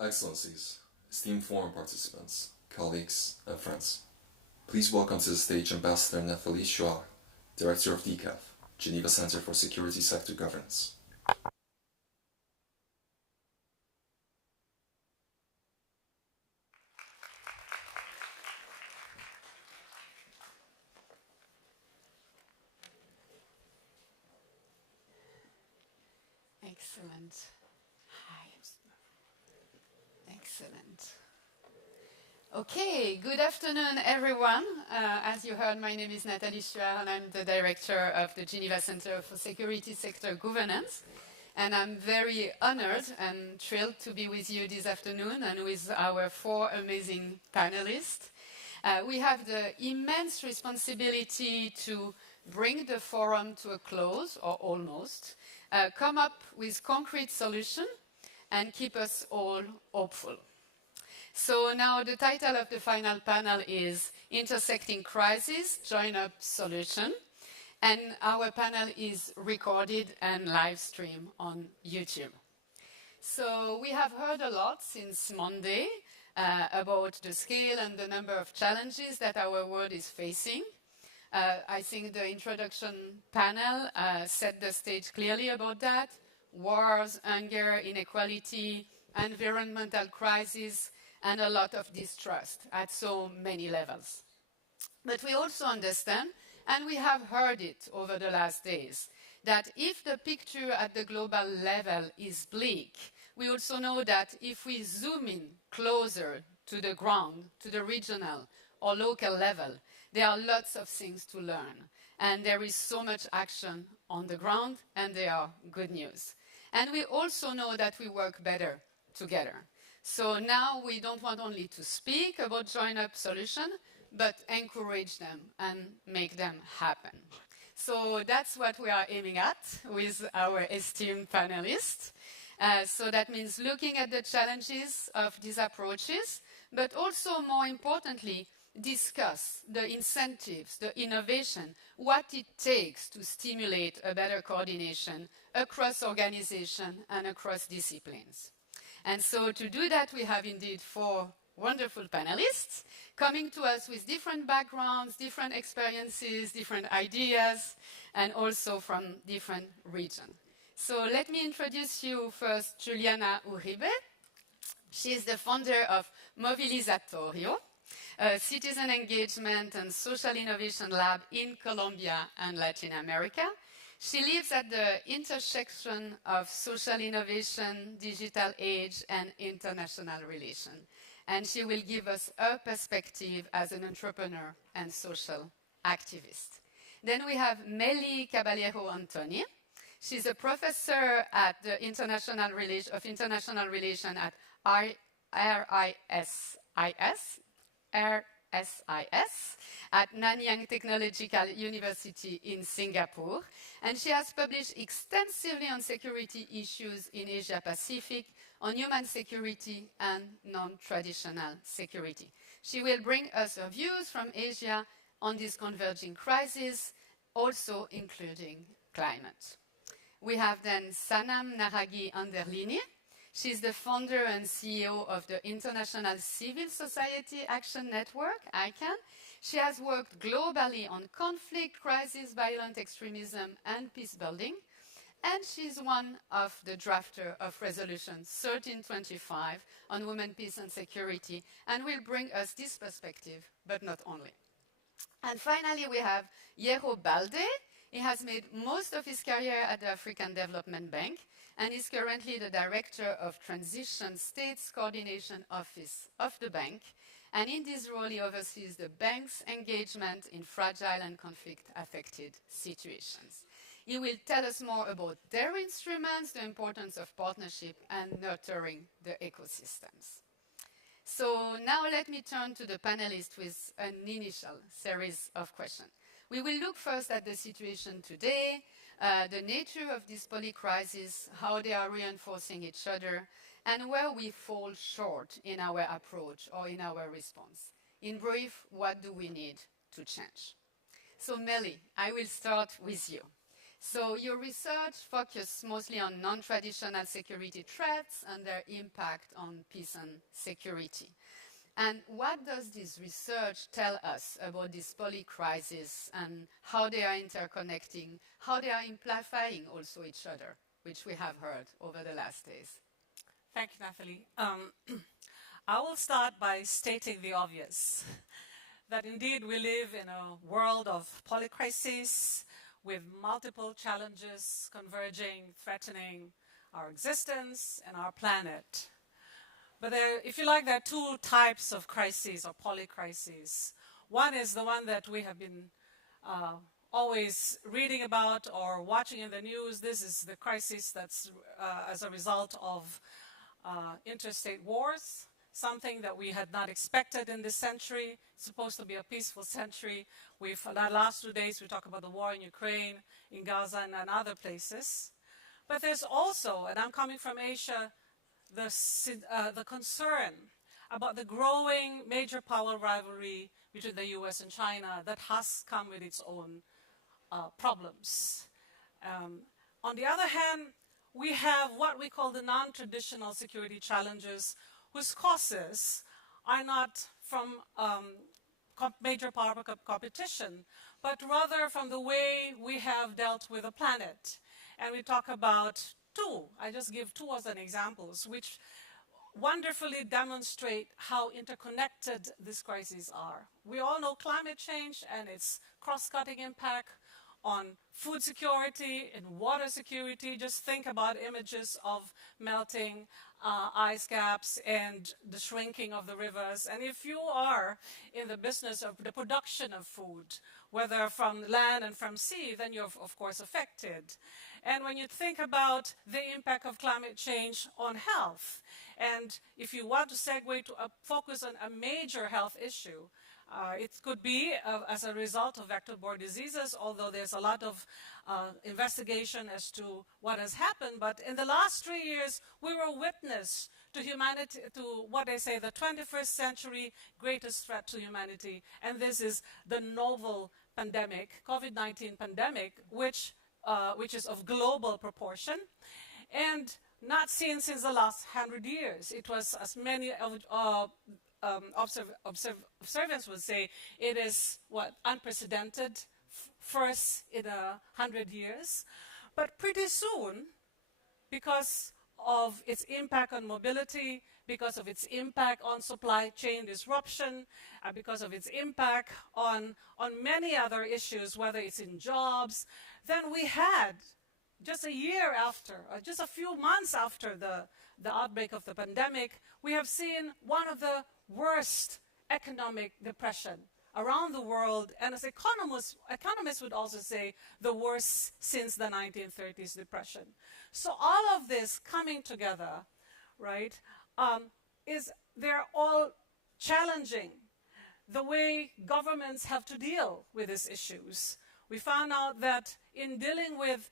Excellencies, esteemed forum participants, colleagues, and friends, please welcome to the stage Ambassador Nathalie Chouard, Director of DCAF, Geneva Center for Security Sector Governance. Excellent. Hi. Excellent. Okay, good afternoon, everyone. As you heard, my name is Nathalie Chouard, and I'm the director of the Geneva Center for Security Sector Governance. And I'm very honored and thrilled to be with you this afternoon and with our four amazing panelists. We have the immense responsibility to bring the forum to a close, or almost, come up with concrete solutions, and keep us all hopeful. So now the title of the final panel is Intersecting Crises, Join Up Solution. And our panel is recorded and live streamed on YouTube. So we have heard a lot since Monday about the scale and the number of challenges that our world is facing. I think the introduction panel set the stage clearly about that. Wars, hunger, inequality, environmental crisis, and a lot of distrust at so many levels. But we also understand, and we have heard it over the last days, that if the picture at the global level is bleak, we also know that if we zoom in closer to the ground, to the regional or local level, there are lots of things to learn. And there is so much action on the ground, and they are good news. And we also know that we work better together. So now we don't want only to speak about join-up solutions, but encourage them and make them happen. So that's what we are aiming at with our esteemed panelists. So that means looking at the challenges of these approaches, but also more importantly, discuss the incentives, the innovation, what it takes to stimulate a better coordination across organizations and across disciplines. And so to do that, we have indeed four wonderful panelists coming to us with different backgrounds, different experiences, different ideas, and also from different regions. So let me introduce you first Juliana Uribe. She is the founder of Movilizatorio, a citizen engagement and social innovation lab in Colombia and Latin America. She lives at the intersection of social innovation, digital age, and international relations. And she will give us her perspective as an entrepreneur and social activist. Then we have Meli Caballero Antoni. She's a professor at the International Relations at RSIS at Nanyang Technological University in Singapore, and she has published extensively on security issues in Asia Pacific, on human security and non-traditional security. She will bring us her views from Asia on these converging crises, also including climate. We have then Sanam Naragi Anderlini. She's the founder and CEO of the International Civil Society Action Network, ICANN. She has worked globally on conflict, crisis, violent extremism, and peace building. And she's one of the drafters of Resolution 1325 on women, peace, and security, and will bring us this perspective, but not only. And finally, we have Yero Balde. He has made most of his career at the African Development Bank and is currently the Director of Transition States Coordination Office of the bank. And in this role, he oversees the bank's engagement in fragile and conflict-affected situations. He will tell us more about their instruments, the importance of partnership, and nurturing the ecosystems. So now let me turn to the panelists with an initial series of questions. We will look first at the situation today, the nature of this polycrisis, how they are reinforcing each other, and where we fall short in our approach or in our response. In brief, what do we need to change? So Meli, I will start with you. So your research focused mostly on non-traditional security threats and their impact on peace and security. And what does this research tell us about these poly-crises and how they are interconnecting, how they are amplifying also each other, which we have heard over the last days? Thank you, Nathalie. I will start by stating the obvious, that indeed we live in a world of polycrises with multiple challenges converging, threatening our existence and our planet. But if you like, there are two types of crises or polycrises. One is the one that we have been always reading about or watching in the news. This is the crisis that's as a result of interstate wars, something that we had not expected in this century. It's supposed to be a peaceful century. The last 2 days we talk about the war in Ukraine, in Gaza, and other places. But there's also, and I'm coming from Asia, the concern about the growing major power rivalry between the US and China that has come with its own problems. On the other hand, we have what we call the non-traditional security challenges, whose causes are not from major power competition, but rather from the way we have dealt with the planet. And we talk about two, I just give two as an examples, which wonderfully demonstrate how interconnected these crises are. We all know climate change and its cross-cutting impact on food security and water security. Just think about images of melting ice caps and the shrinking of the rivers. And if you are in the business of the production of food, whether from land and from sea, then you're of course affected. And when you think about the impact of climate change on health, and if you want to segue to focus on a major health issue, it could be as a result of vector-borne diseases, although there's a lot of investigation as to what has happened. But in the last 3 years, we were witness to humanity, to what they say the 21st century greatest threat to humanity. And this is the novel pandemic, COVID-19 pandemic, which is of global proportion and not seen since the last 100 years. It was, as many observants would say, it is unprecedented, first in 100 years. But pretty soon, because of its impact on mobility, because of its impact on supply chain disruption, because of its impact on many other issues, whether it's in jobs, then we had, just a year after, or just a few months after the outbreak of the pandemic, we have seen one of the worst economic depression around the world, and as economists would also say, the worst since the 1930s depression. So all of this coming together, right, they're all challenging the way governments have to deal with these issues. We found out that in dealing with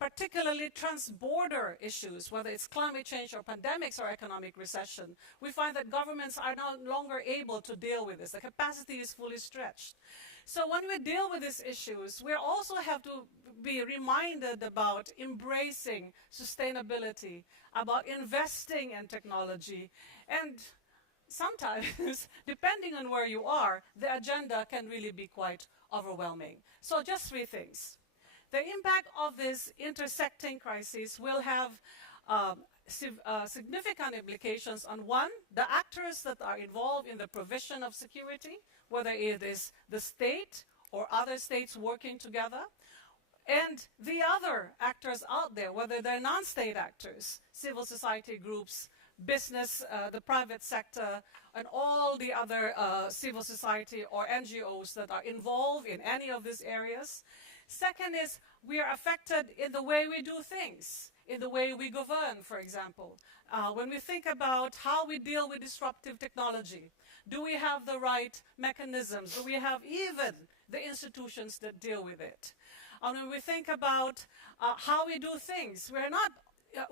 particularly trans-border issues, whether it's climate change or pandemics or economic recession, we find that governments are no longer able to deal with this. The capacity is fully stretched. So when we deal with these issues, we also have to be reminded about embracing sustainability, about investing in technology, and sometimes, depending on where you are, the agenda can really be quite overwhelming. So just three things. The impact of this intersecting crisis will have significant implications on, one, the actors that are involved in the provision of security, whether it is the state or other states working together, and the other actors out there, whether they're non-state actors, civil society groups, business, the private sector, and all the other civil society or NGOs that are involved in any of these areas. Second is we are affected in the way we do things, in the way we govern, for example. When we think about how we deal with disruptive technology, do we have the right mechanisms? Do we have even the institutions that deal with it? And when we think about how we do things, we're not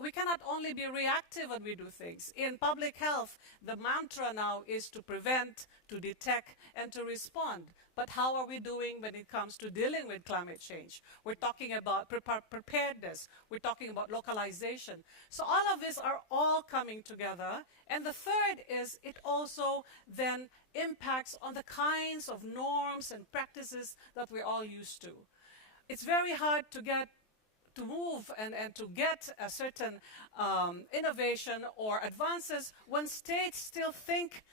we cannot only be reactive when we do things. In public health, the mantra now is to prevent, to detect, and to respond. But how are we doing when it comes to dealing with climate change? We're talking about preparedness. We're talking about localization. So all of these are all coming together. And the third is it also then impacts on the kinds of norms and practices that we're all used to. It's very hard to move and to get a certain innovation or advances when states still think,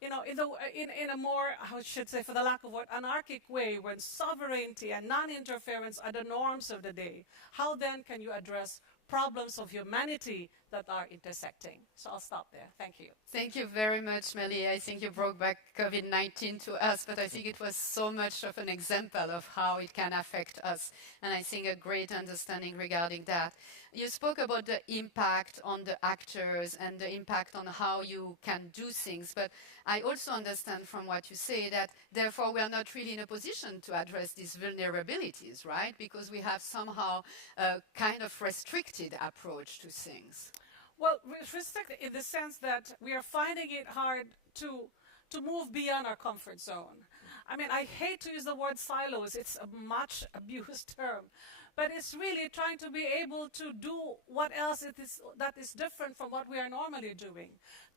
in a more, I should say, for the lack of word, anarchic way, when sovereignty and non-interference are the norms of the day. How then can you address problems of humanity that are intersecting? So I'll stop there. Thank you. Thank you very much, Melly. I think you brought back COVID-19 to us, but I think it was so much of an example of how it can affect us, and I think a great understanding regarding that. You spoke about the impact on the actors and the impact on how you can do things, but I also understand from what you say that therefore we are not really in a position to address these vulnerabilities, right? Because we have somehow a kind of restricted approach to things. Well, restricted in the sense that we are finding it hard to move beyond our comfort zone. I mean, I hate to use the word silos. It's a much abused term. But it's really trying to be able to do what else it is that is different from what we are normally doing.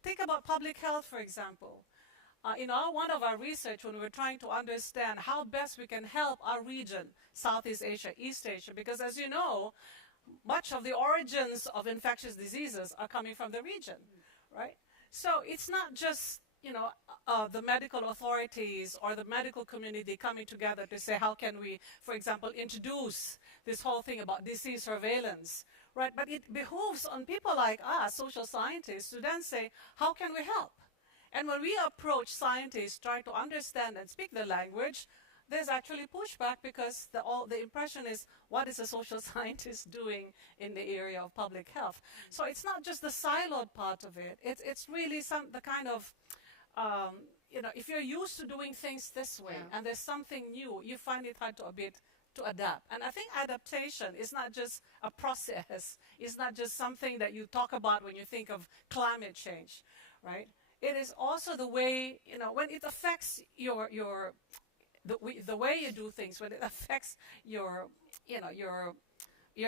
Think about public health, for example. In one of our research, when we were trying to understand how best we can help our region, Southeast Asia, East Asia, because as you know, much of the origins of infectious diseases are coming from the region, right? So it's not just the medical authorities or the medical community coming together to say, how can we, for example, introduce this whole thing about disease surveillance, right? But it behooves on people like us, social scientists, to then say, how can we help? And when we approach scientists, try to understand and speak the language, there's actually pushback because the impression is, what is a social scientist doing in the area of public health? So it's not just the siloed part of it. It's really the kind of, if you're used to doing things this way and there's something new, you find it hard to adapt. And I think adaptation is not just a process. It's not just something that you talk about when you think of climate change, right? It is also the way, when it affects the way you do things, when it affects your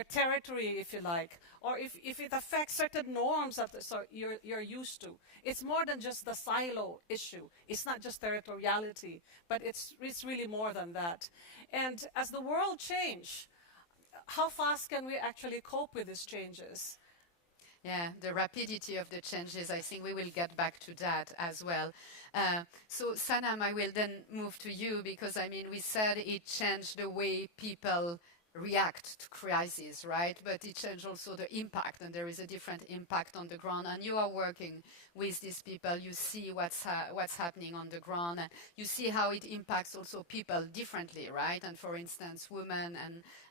territory, if you like, or if it affects certain norms that you're used to. It's more than just the silo issue. It's not just territoriality, but it's really more than that. And as the world changes, how fast can we actually cope with these changes? Yeah, the rapidity of the changes, I think we will get back to that as well. So Sanam, I will then move to you because, we said it changed the way people react to crises, right? But it changed also the impact, and there is a different impact on the ground. And you are working with these people. You see what's happening on the ground, and you see how it impacts also people differently, right? And for instance, women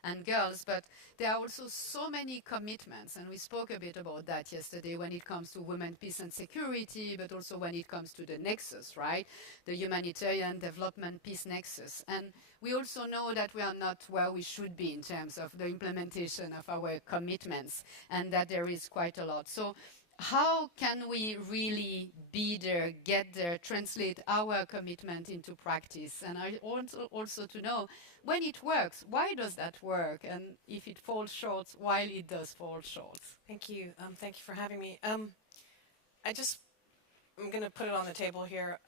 and girls. But there are also so many commitments, and we spoke a bit about that yesterday when it comes to women, peace and security, but also when it comes to the nexus, right? The humanitarian development peace nexus. And we also know that we are not where we should be in terms of the implementation of our commitments, and that there is quite a lot. So how can we really be there, get there, translate our commitment into practice? And I want also to know, when it works, why does that work? And if it falls short, why it does fall short? Thank you. Thank you for having me. I'm going to put it on the table here.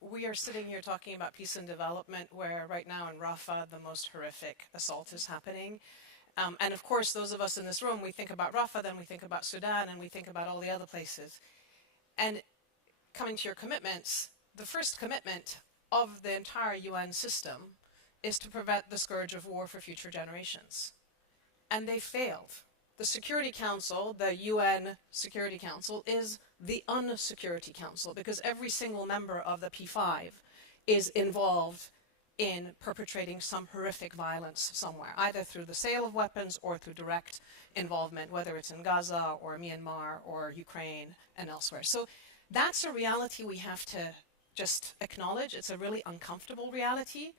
We are sitting here talking about peace and development, where right now in Rafah, the most horrific assault is happening. And of course, those of us in this room, we think about Rafah, then we think about Sudan, and we think about all the other places. And coming to your commitments, the first commitment of the entire UN system is to prevent the scourge of war for future generations. And they failed. The Security Council, the UN Security Council, is the unsecurity council because every single member of the P5 is involved in perpetrating some horrific violence somewhere, either through the sale of weapons or through direct involvement, whether it's in Gaza or Myanmar or Ukraine and elsewhere. So that's a reality we have to just acknowledge. It's a really uncomfortable reality,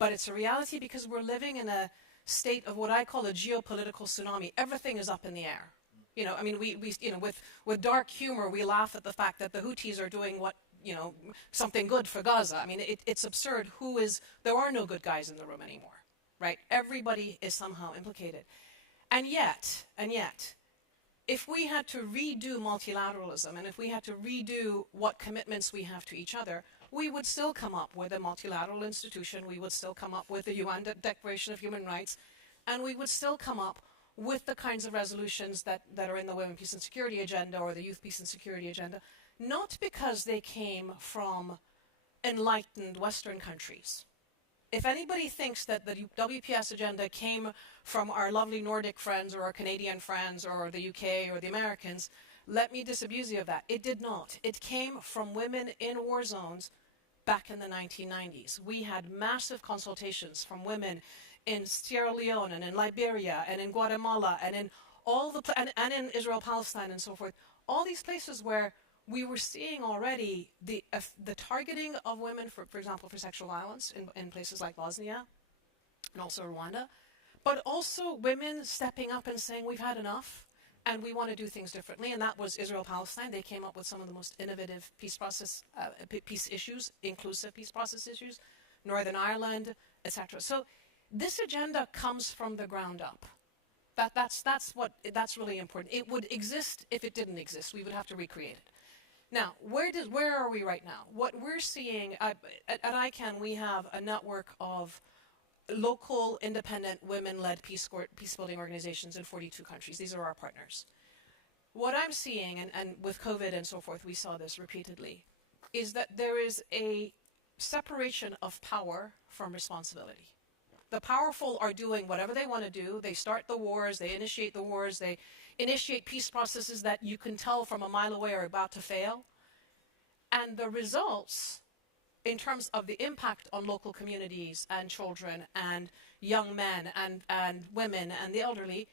but it's a reality because we're living in a state of what I call a geopolitical tsunami. Everything is up in the air. I mean, with dark humor, we laugh at the fact that the Houthis are doing something good for Gaza. I mean, it's absurd. There are no good guys in the room anymore, right? Everybody is somehow implicated. And yet, if we had to redo multilateralism and if we had to redo what commitments we have to each other, we would still come up with a multilateral institution, we would still come up with the UN Declaration of Human Rights, and we would still come up with the kinds of resolutions that are in the Women, Peace and Security Agenda or the Youth, Peace and Security Agenda, not because they came from enlightened Western countries. If anybody thinks that the WPS agenda came from our lovely Nordic friends or our Canadian friends or the UK or the Americans, let me disabuse you of that. It did not. It came from women in war zones back in the 1990s. We had massive consultations from women in Sierra Leone and in Liberia and in Guatemala and in and in Israel, Palestine and so forth. All these places where we were seeing already the targeting of women, for example, for sexual violence in places like Bosnia and also Rwanda, but also women stepping up and saying, we've had enough and we want to do things differently. And that was Israel, Palestine. They came up with some of the most innovative peace issues, inclusive peace process issues, Northern Ireland, etc. So this agenda comes from the ground up. That's really important. It would exist if it didn't exist. We would have to recreate it. Now, where are we right now? What we're seeing, at ICANN, we have a network of local, independent, women-led peace-building organizations in 42 countries. These are our partners. What I'm seeing, and with COVID and so forth, we saw this repeatedly, is that there is a separation of power from responsibility. The powerful are doing whatever they want to do. They start the wars, they initiate peace processes that you can tell from a mile away are about to fail. And the results, in terms of the impact on local communities and children and young men and women and the elderly,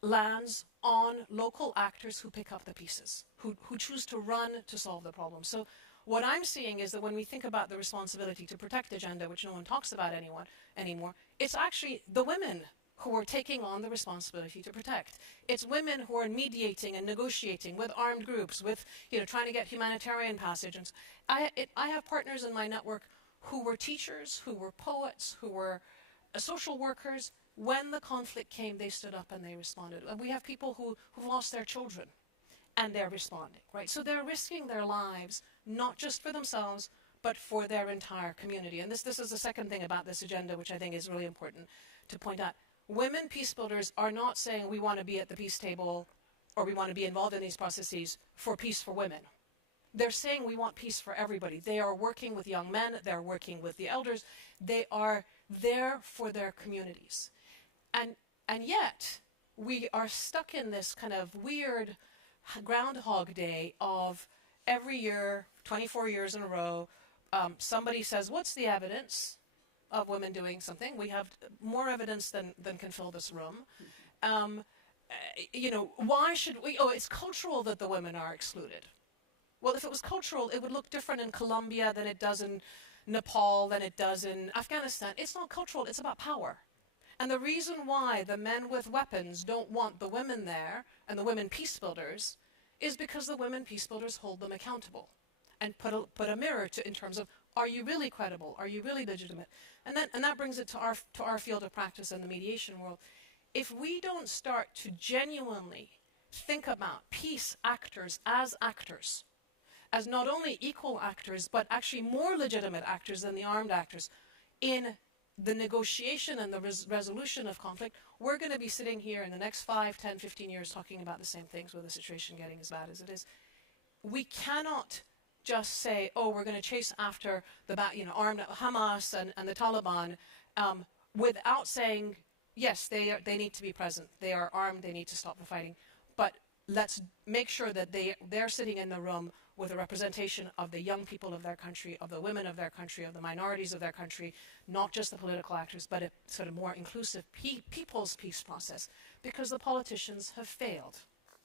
lands on local actors who pick up the pieces, who choose to run to solve the problem. So what I'm seeing is that when we think about the responsibility to protect agenda, which no one talks about anymore, it's actually the women who are taking on the responsibility to protect. It's women who are mediating and negotiating with armed groups, with trying to get humanitarian passage. And I have partners in my network who were teachers, who were poets, who were social workers. When the conflict came, they stood up and they responded. And we have people who've lost their children, and they're responding, right? So they're risking their lives, not just for themselves, but for their entire community. And this is the second thing about this agenda, which I think is really important to point out. Women peace builders are not saying we want to be at the peace table or we want to be involved in these processes for peace for women. They're saying we want peace for everybody. They are working with young men. They're working with the elders. They are there for their communities. And yet, we are stuck in this kind of weird Groundhog Day of every year, 24 years in a row, somebody says, what's the evidence of women doing something? We have more evidence than can fill this room. Why should we? Oh, it's cultural that the women are excluded. Well, if it was cultural, it would look different in Colombia than it does in Nepal, than it does in Afghanistan. It's not cultural, it's about power. And the reason why the men with weapons don't want the women there, and the women peace builders, is because the women peace builders hold them accountable and put a mirror in terms of, are you really credible? Are you really legitimate? And that brings it to our field of practice in the mediation world. If we don't start to genuinely think about peace actors, as not only equal actors, but actually more legitimate actors than the armed actors in the negotiation and the resolution of conflict, we're going to be sitting here in the next 5, 10, 15 years talking about the same things with the situation getting as bad as it is. We cannot just say, oh, we're going to chase after the armed Hamas and the Taliban without saying, yes, they need to be present. They are armed. They need to stop the fighting. But let's make sure that they're sitting in the room with a representation of the young people of their country, of the women of their country, of the minorities of their country, not just the political actors, but a sort of more inclusive people's peace process, because the politicians have failed.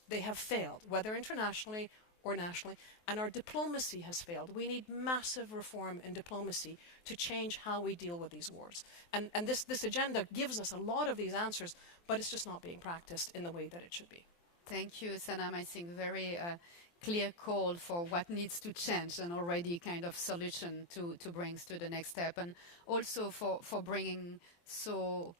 They have failed, whether internationally or nationally, and our diplomacy has failed. We need massive reform in diplomacy to change how we deal with these wars. And this agenda gives us a lot of these answers, but it's just not being practiced in the way that it should be. Thank you, Sanam. I think very clear call for what needs to change and already kind of solution to bring to the next step. And also for bringing, so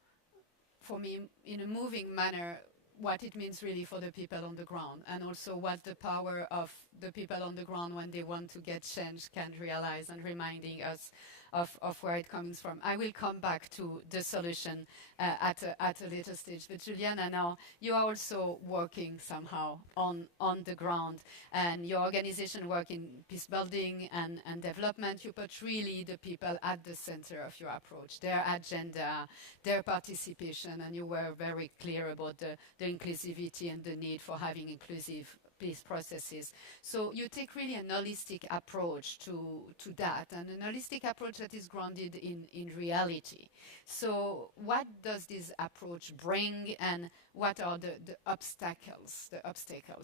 for me, in a moving manner, what it means really for the people on the ground, and also what the power of the people on the ground when they want to get change can realize, and reminding us of where it comes from. I will come back to the solution at a later stage. But Juliana, now you are also working somehow on the ground, and your organization work in peace building and development. You put really the people at the center of your approach, their agenda, their participation, and you were very clear about the inclusivity and the need for having inclusive peace processes. So you take really an holistic approach to that, and an holistic approach that is grounded in reality. So what does this approach bring, and what are the obstacles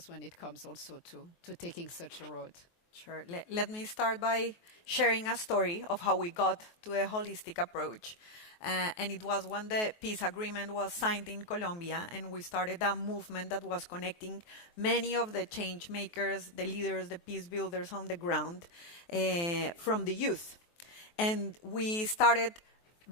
when it comes also to taking such a road? Sure. Let me start by sharing a story of how we got to a holistic approach. And it was when the peace agreement was signed in Colombia, and we started a movement that was connecting many of the change makers, the leaders, the peace builders on the ground from the youth. And we started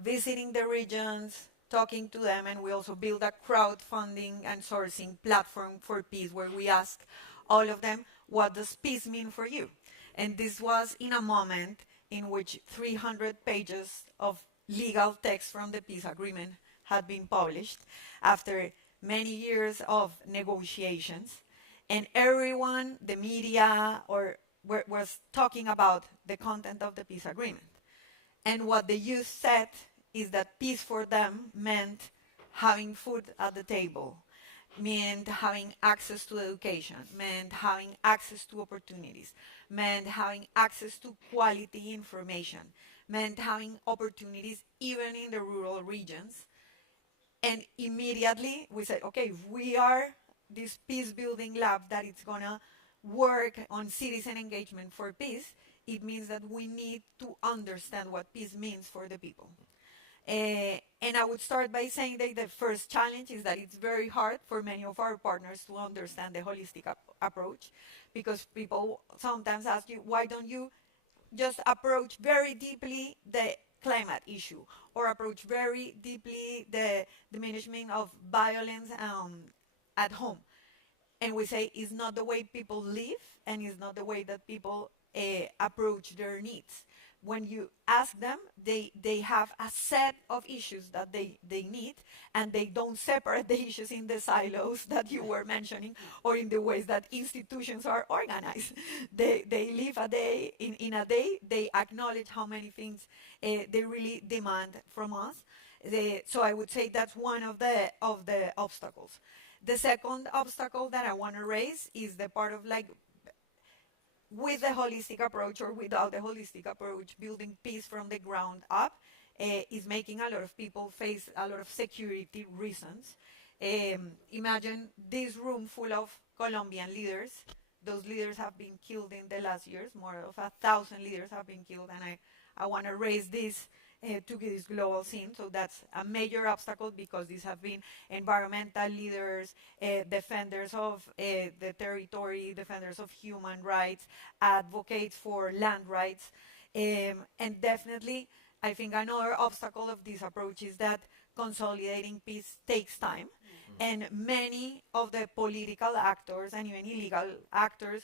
visiting the regions, talking to them, and we also built a crowdfunding and sourcing platform for peace where we ask all of them, what does peace mean for you? And this was in a moment in which 300 pages of legal text from the peace agreement had been published after many years of negotiations, and everyone, the media, was talking about the content of the peace agreement. And what the youth said is that peace for them meant having food at the table, meant having access to education, meant having access to opportunities, meant having access to quality information, meant having opportunities even in the rural regions. And immediately we said, okay, if we are this peace building lab that is gonna work on citizen engagement for peace, it means that we need to understand what peace means for the people. And I would start by saying that the first challenge is that it's very hard for many of our partners to understand the holistic approach, because people sometimes ask you, why don't you just approach very deeply the climate issue, or approach very deeply the management of violence at home? And we say it's not the way people live, and it's not the way that people approach their needs. When you ask them, they have a set of issues that they need, and they don't separate the issues in the silos that you were mentioning, or in the ways that institutions are organized. They live a day, in a day, they acknowledge how many things they really demand from us. So I would say that's one of the obstacles. The second obstacle that I want to raise is the part of, like, with the holistic approach or without the holistic approach, building peace from the ground up is making a lot of people face a lot of security reasons. Imagine this room full of Colombian leaders. Those leaders have been killed in the last years. More of 1,000 leaders have been killed, and I want to raise this to this global scene. So that's a major obstacle, because these have been environmental leaders, defenders of the territory, defenders of human rights, advocates for land rights. And definitely, I think another obstacle of this approach is that consolidating peace takes time. And many of the political actors and even illegal actors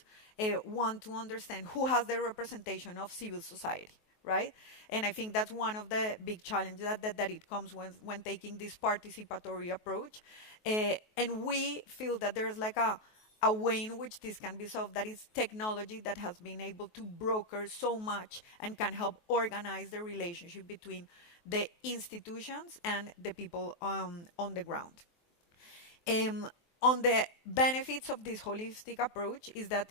want to understand who has the representation of civil society, right? And I think that's one of the big challenges that it comes when taking this participatory approach. And we feel that there's like a way in which this can be solved, that is technology that has been able to broker so much and can help organize the relationship between the institutions and the people on the ground. On the benefits of this holistic approach is that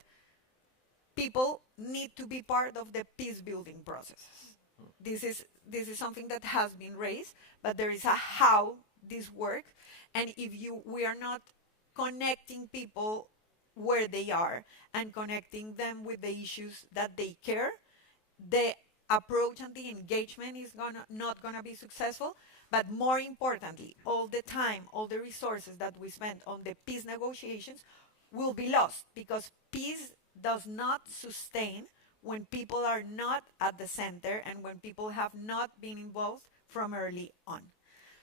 people need to be part of the peace building processes. This is something that has been raised, but there is a how this works. And if we are not connecting people where they are and connecting them with the issues that they care, the approach and the engagement is not gonna be successful. But more importantly, all the time, all the resources that we spend on the peace negotiations will be lost, because peace does not sustain when people are not at the center and when people have not been involved from early on.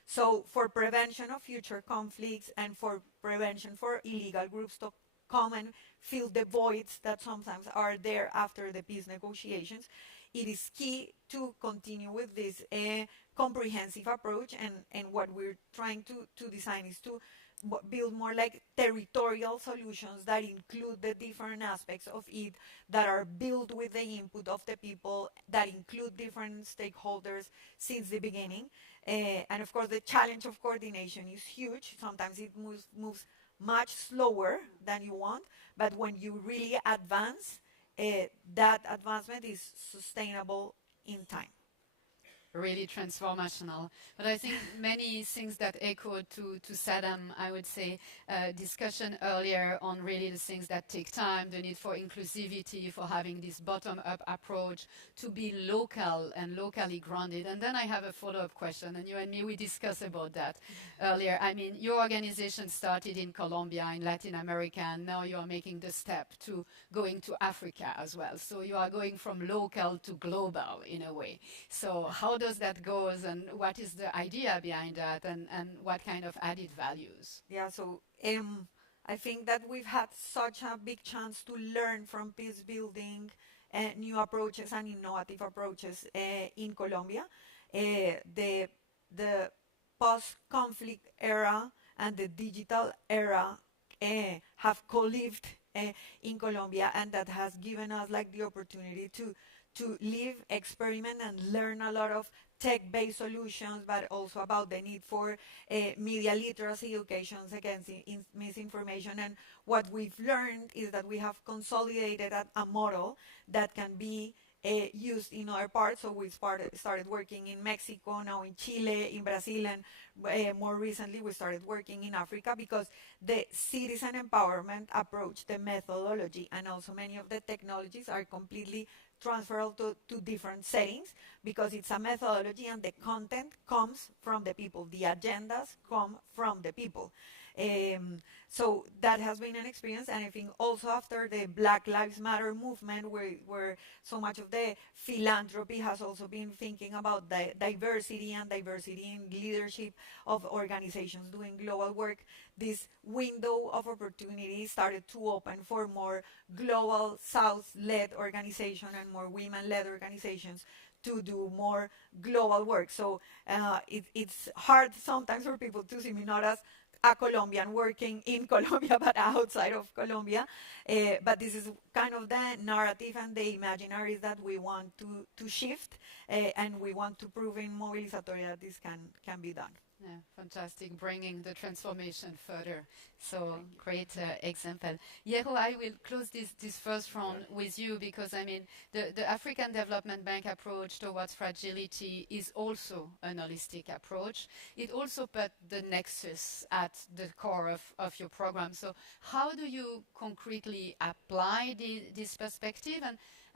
So for prevention of future conflicts and for prevention for illegal groups to come and fill the voids that sometimes are there after the peace negotiations, it is key to continue with this comprehensive approach, and what we're trying to design is to build more like territorial solutions that include the different aspects of it, that are built with the input of the people, that include different stakeholders since the beginning. And of course, the challenge of coordination is huge. Sometimes it moves much slower than you want, but when you really advance, that advancement is sustainable in time. Really transformational. But I think many things that echoed to Saddam, I would say, discussion earlier on really the things that take time, the need for inclusivity, for having this bottom-up approach, to be local and locally grounded. And then I have a follow-up question, and you and me, we discussed about that earlier. I mean, your organization started in Colombia, in Latin America, and now you are making the step to going to Africa as well. So you are going from local to global in a way. So how does that go, and what is the idea behind that, and what kind of added values? Yeah, so I think that we've had such a big chance to learn from peace building, new approaches and innovative approaches in Colombia. The post-conflict era and the digital era have co-lived in Colombia, and that has given us like the opportunity to live, experiment, and learn a lot of tech-based solutions, but also about the need for media literacy, educations against misinformation. And what we've learned is that we have consolidated a model that can be used in other parts. So we started working in Mexico, now in Chile, in Brazil, and more recently we started working in Africa, because the citizen empowerment approach, the methodology, and also many of the technologies are completely transferable to different settings, because it's a methodology and the content comes from the people. The agendas come from the people. So that has been an experience, and I think also after the Black Lives Matter movement, where so much of the philanthropy has also been thinking about the diversity and diversity in leadership of organizations doing global work, this window of opportunity started to open for more global South-led organizations and more women-led organizations to do more global work. So it's hard sometimes for people to see me not as a Colombian working in Colombia, but outside of Colombia. But this is kind of the narrative and the imaginaries that we want to shift, and we want to prove in Movilizatoria that this can be done. Yeah, fantastic, bringing the transformation further. So great example. Yero, I will close this first round with you, because I mean the African Development Bank approach towards fragility is also an holistic approach. It also put the nexus at the core of your program. So how do you concretely apply this perspective?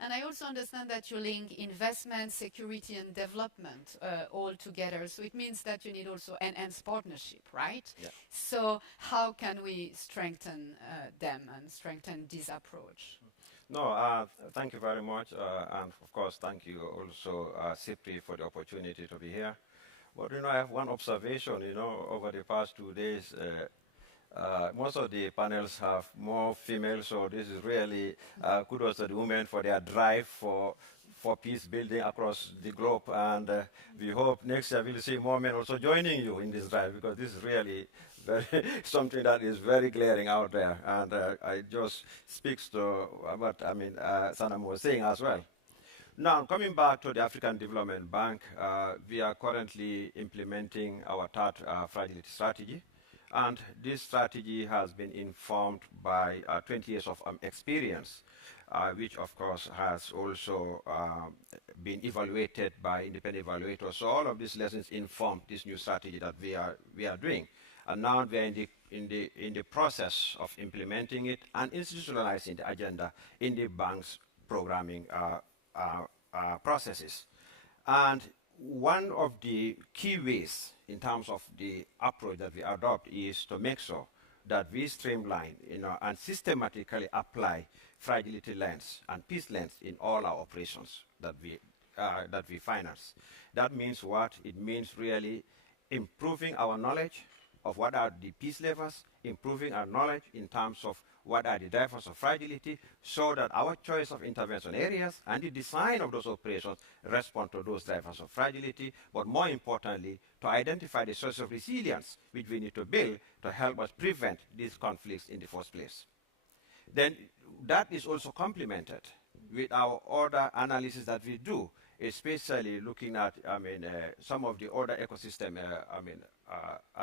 And I also understand that you link investment, security, and development all together. So it means that you need also enhanced partnership, right? Yeah. So how can we strengthen them and strengthen this approach? No, thank you very much. And of course, thank you also, Cipri, for the opportunity to be here. But, I have one observation, over the past 2 days, most of the panels have more females, so this is really kudos to the women for their drive for peace building across the globe. And we hope next year we'll see more men also joining you in this drive, because this is really something that is very glaring out there. And it just speaks to what Sanam was saying as well. Now, coming back to the African Development Bank, we are currently implementing our third fragility strategy. And this strategy has been informed by 20 years of experience, which of course has also been evaluated by independent evaluators. So all of these lessons inform this new strategy that we are doing. And now we are in the process of implementing it and institutionalizing the agenda in the bank's programming processes. And one of the key ways in terms of the approach that we adopt is to make sure that we streamline, and systematically apply fragility lens and peace lens in all our operations that we finance. That means what? It means really improving our knowledge of what are the peace levers, improving our knowledge in terms of what are the drivers of fragility, so that our choice of intervention areas and the design of those operations respond to those drivers of fragility, but more importantly, to identify the source of resilience which we need to build to help us prevent these conflicts in the first place. Then that is also complemented with our other analysis that we do, especially looking at some of the other ecosystem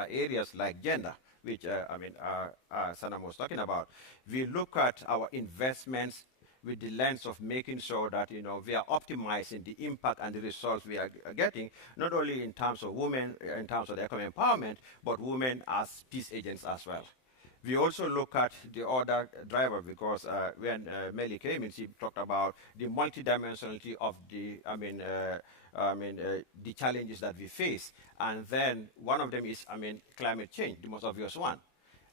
areas like gender, which Sanam was talking about. We look at our investments with the lens of making sure that we are optimizing the impact and the results we are getting, not only in terms of women, in terms of the economic empowerment, but women as peace agents as well. We also look at the other driver, because when Melly came in, she talked about the multidimensionality of the challenges that we face, and then one of them is climate change, the most obvious one.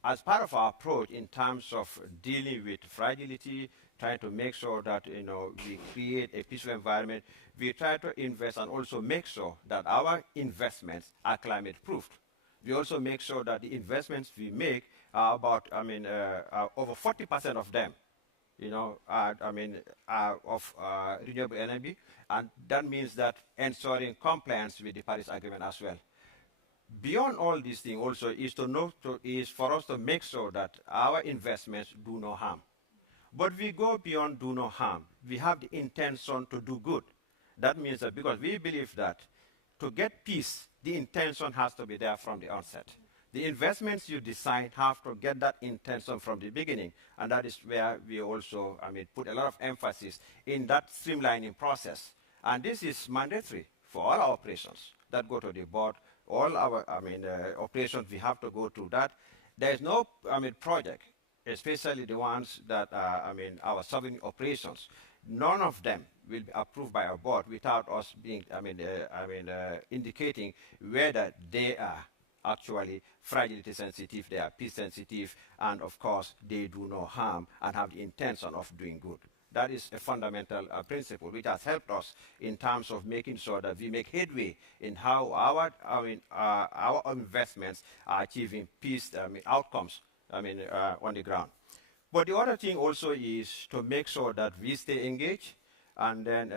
As part of our approach in terms of dealing with fragility, trying to make sure that we create a peaceful environment, we try to invest and also make sure that our investments are climate proofed. We also make sure that the investments we make are about, over 40% of them, are of renewable energy, and that means that ensuring compliance with the Paris Agreement as well. Beyond all these things also is for us to make sure that our investments do no harm. But we go beyond do no harm. We have the intention to do good. That means that because we believe that to get peace, the intention has to be there from the onset. The investments you design have to get that intention from the beginning, and that is where we also put a lot of emphasis in that streamlining process. And this is mandatory for all our operations that go to the board. All our operations, we have to go through that. There is no project, especially the ones that are our sovereign operations. None of them will be approved by our board without us being indicating whether they are actually fragility sensitive, they are peace sensitive, and of course they do no harm and have the intention of doing good. That is a fundamental principle which has helped us in terms of making sure that we make headway in how our investments are achieving peace outcomes on the ground. But the other thing also is to make sure that we stay engaged and then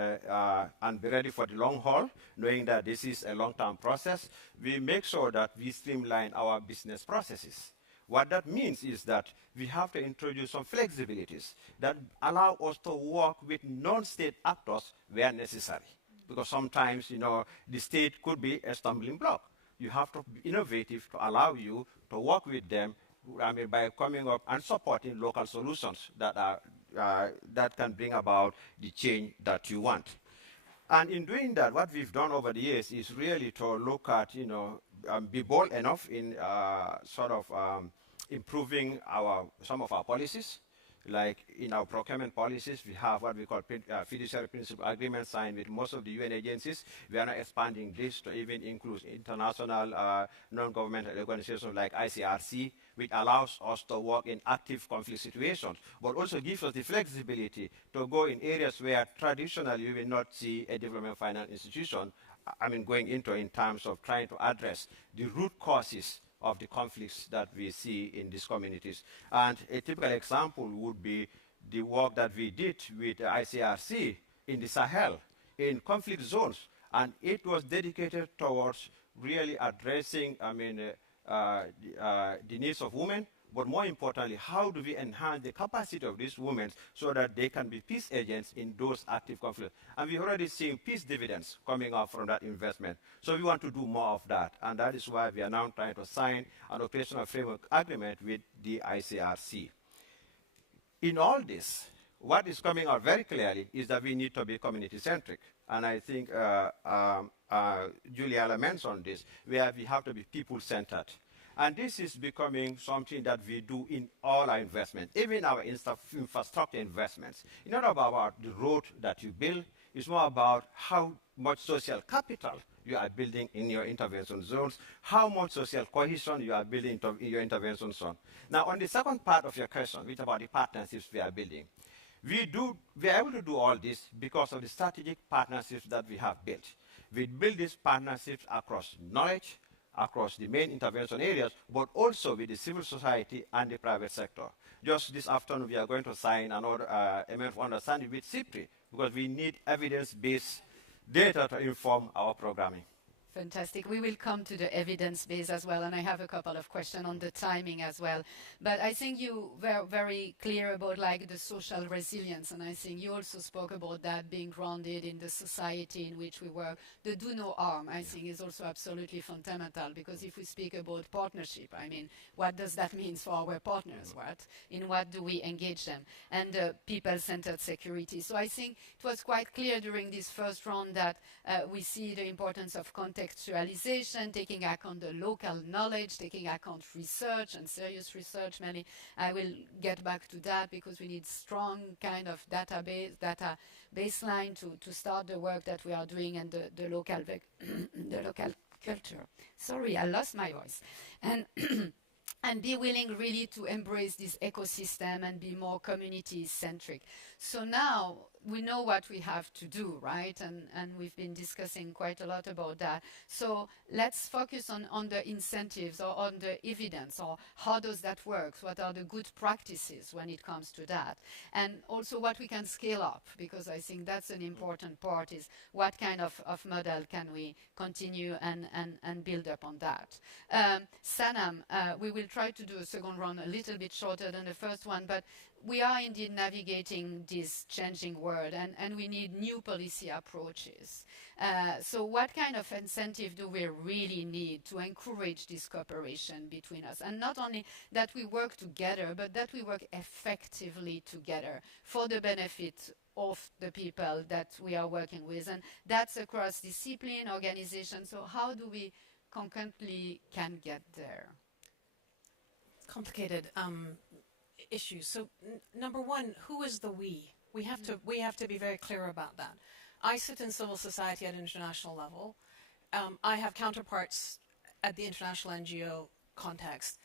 and be ready for the long haul, knowing that this is a long-term process. We make sure that we streamline our business processes. What that means is that we have to introduce some flexibilities that allow us to work with non-state actors where necessary. Because sometimes, the state could be a stumbling block. You have to be innovative to allow you to work with them by coming up and supporting local solutions that can bring about the change that you want. And in doing that, what we've done over the years is really to look at, be bold enough in improving some of our policies. Like in our procurement policies, we have what we call fiduciary principle agreements signed with most of the UN agencies. We are now expanding this to even include international non-governmental organizations like ICRC, which allows us to work in active conflict situations, but also gives us the flexibility to go in areas where traditionally you will not see a development finance institution going into in terms of trying to address the root causes of the conflicts that we see in these communities. And a typical example would be the work that we did with ICRC in the Sahel, in conflict zones. And it was dedicated towards really addressing the needs of women, but more importantly, how do we enhance the capacity of these women so that they can be peace agents in those active conflicts? And we're already seeing peace dividends coming out from that investment. So we want to do more of that. And that is why we are now trying to sign an operational framework agreement with the ICRC. In all this, what is coming out very clearly is that we need to be community-centric. And I think Juliana mentioned this, where we have to be people-centered. And this is becoming something that we do in all our investments, even our infrastructure investments. It's not about the road that you build. It's more about how much social capital you are building in your intervention zones, how much social cohesion you are building in your intervention zone. Now, on the second part of your question, which is about the partnerships we are building, we are able to do all this because of the strategic partnerships that we have built. We build these partnerships across knowledge, across the main intervention areas, but also with the civil society and the private sector. Just this afternoon, we are going to sign another MF understanding with CIPRI because we need evidence-based data to inform our programming. Fantastic. We will come to the evidence base as well, and I have a couple of questions on the timing as well. But I think you were very clear about like the social resilience, and I think you also spoke about that being grounded in the society in which we work. The do no harm, I think, is also absolutely fundamental, because if we speak about partnership, I mean, what does that mean for our partners? In what do we engage them? And people-centered security. So I think it was quite clear during this first round that we see the importance of contextualization, taking account the local knowledge, taking account research and serious research. Mainly, I will get back to that because we need strong kind of data baseline to start the work that we are doing, and the local the local culture. Sorry, I lost my voice. And and be willing really to embrace this ecosystem and be more community-centric. So now we know what we have to do, right? And we've been discussing quite a lot about that. So let's focus on the incentives or on the evidence, or how does that work? What are the good practices when it comes to that? And also what we can scale up, because I think that's an important part, is what kind of model can we continue and build up on that. Sanam, we will try to do a second round a little bit shorter than the first one, but we are indeed navigating this changing world, and we need new policy approaches. So what kind of incentive do we really need to encourage this cooperation between us? And not only that we work together, but that we work effectively together for the benefit of the people that we are working with. And that's across discipline, organization. So how do we concurrently can get there? Complicated issues. So number one, who is the we? We have to be very clear about that. I sit in civil society at an international level. I have counterparts at the international NGO context,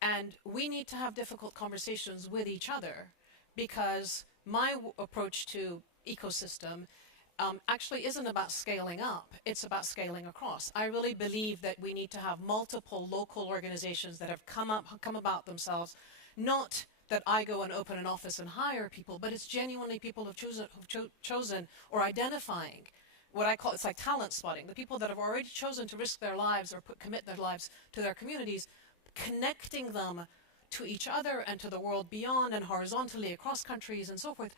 and we need to have difficult conversations with each other, because my approach to ecosystem actually isn't about scaling up, it's about scaling across. I really believe that we need to have multiple local organizations that have come about themselves, not that I go and open an office and hire people, but it's genuinely people who've chosen or identifying what I call, it's like talent spotting, the people that have already chosen to risk their lives or commit their lives to their communities, connecting them to each other and to the world beyond and horizontally across countries and so forth,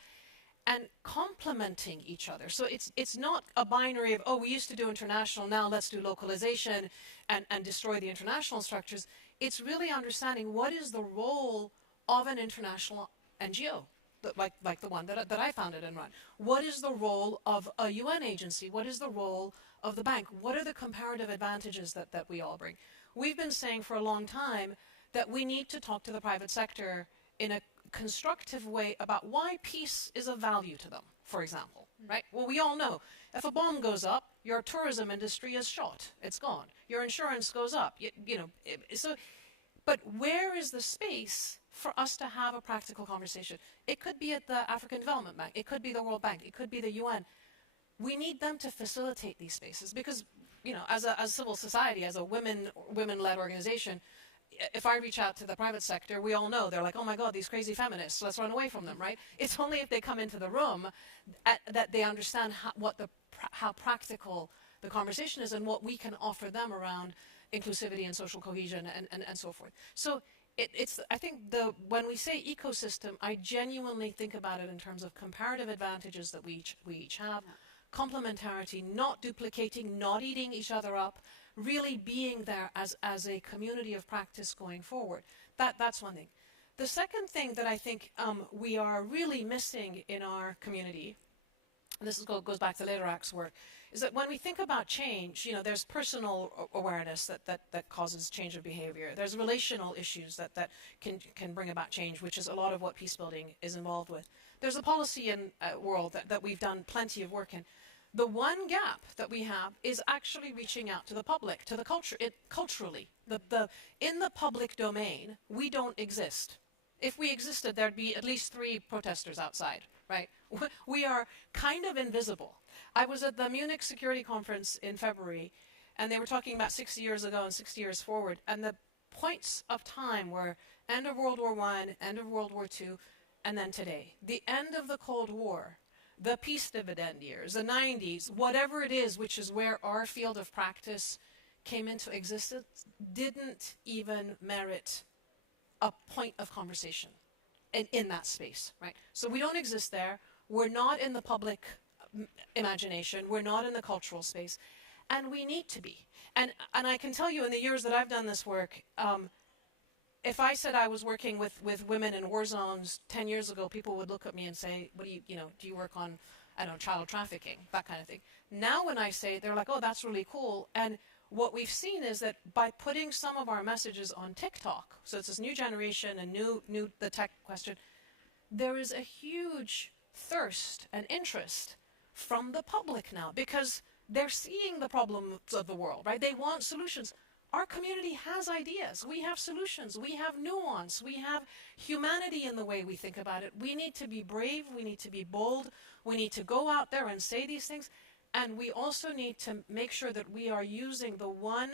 and complementing each other. So it's not a binary of, oh, we used to do international, now let's do localization and destroy the international structures. It's really understanding what is the role of an international NGO, like the one that I founded and run. What is the role of a UN agency? What is the role of the bank? What are the comparative advantages that we all bring? We've been saying for a long time that we need to talk to the private sector in a constructive way about why peace is of value to them, for example, right? Well, we all know if a bomb goes up, your tourism industry is shot, it's gone. Your insurance goes up, but where is the space for us to have a practical conversation? It could be at the African Development Bank, it could be the World Bank, it could be the UN. We need them to facilitate these spaces, because, as civil society, as a women-led organization, if I reach out to the private sector, we all know they're like, oh my God, these crazy feminists, let's run away from them, right? It's only if they come into the room that they understand how practical the conversation is and what we can offer them around inclusivity and social cohesion and so forth. So I think when we say ecosystem, I genuinely think about it in terms of comparative advantages that we each have, complementarity, not duplicating, not eating each other up, really being there as a community of practice going forward. That's one thing. The second thing that I think we are really missing in our community, and this goes back to Lederach's work, is that when we think about change, there's personal awareness that causes change of behavior. There's relational issues that can bring about change, which is a lot of what peace building is involved with. There's a policy world that we've done plenty of work in. The one gap that we have is actually reaching out to the public, to the culture, culturally. In the public domain, we don't exist. If we existed, there'd be at least 3 protesters outside, right? We are kind of invisible. I was at the Munich Security Conference in February, and they were talking about 60 years ago and 60 years forward, and the points of time were end of World War I, end of World War II, and then today. The end of the Cold War, the peace dividend years, the 90s, whatever it is, which is where our field of practice came into existence, didn't even merit a point of conversation in that space, right? So we don't exist there. We're not in the public imagination. We're not in the cultural space. And we need to be. And I can tell you in the years that I've done this work, if I said I was working with women in war zones 10 years ago, people would look at me and say, what do you work on, I don't know, child trafficking, that kind of thing. Now when I say, they're like, oh, that's really cool. And what we've seen is that by putting some of our messages on TikTok, so it's this new generation and the tech question, there is a huge thirst and interest from the public now because they're seeing the problems of the world, right? They want solutions. Our community has ideas. We have solutions. We have nuance. We have humanity in the way we think about it. We need to be brave. We need to be bold. We need to go out there and say these things. And we also need to make sure that we are using the one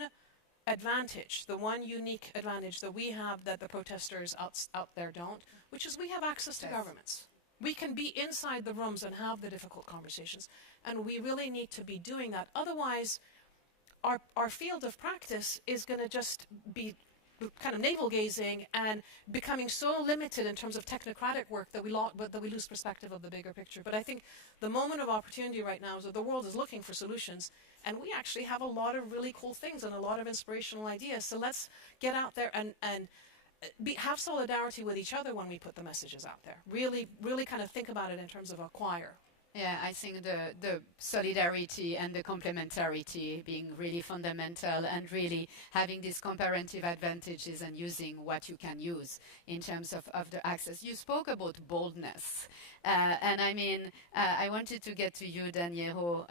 advantage, the one unique advantage that we have that the protesters out there don't, which is we have access to governments. We can be inside the rooms and have the difficult conversations. And we really need to be doing that. Otherwise, our field of practice is going to just be kind of navel-gazing and becoming so limited in terms of technocratic work that we lose perspective of the bigger picture. But I think the moment of opportunity right now is that the world is looking for solutions, and we actually have a lot of really cool things and a lot of inspirational ideas. So let's get out there and have solidarity with each other when we put the messages out there. Really, really kind of think about it in terms of a choir. Yeah, I think the solidarity and the complementarity being really fundamental and really having these comparative advantages and using what you can use in terms of the access. You spoke about boldness. And I mean, I wanted to get to you, Daniel.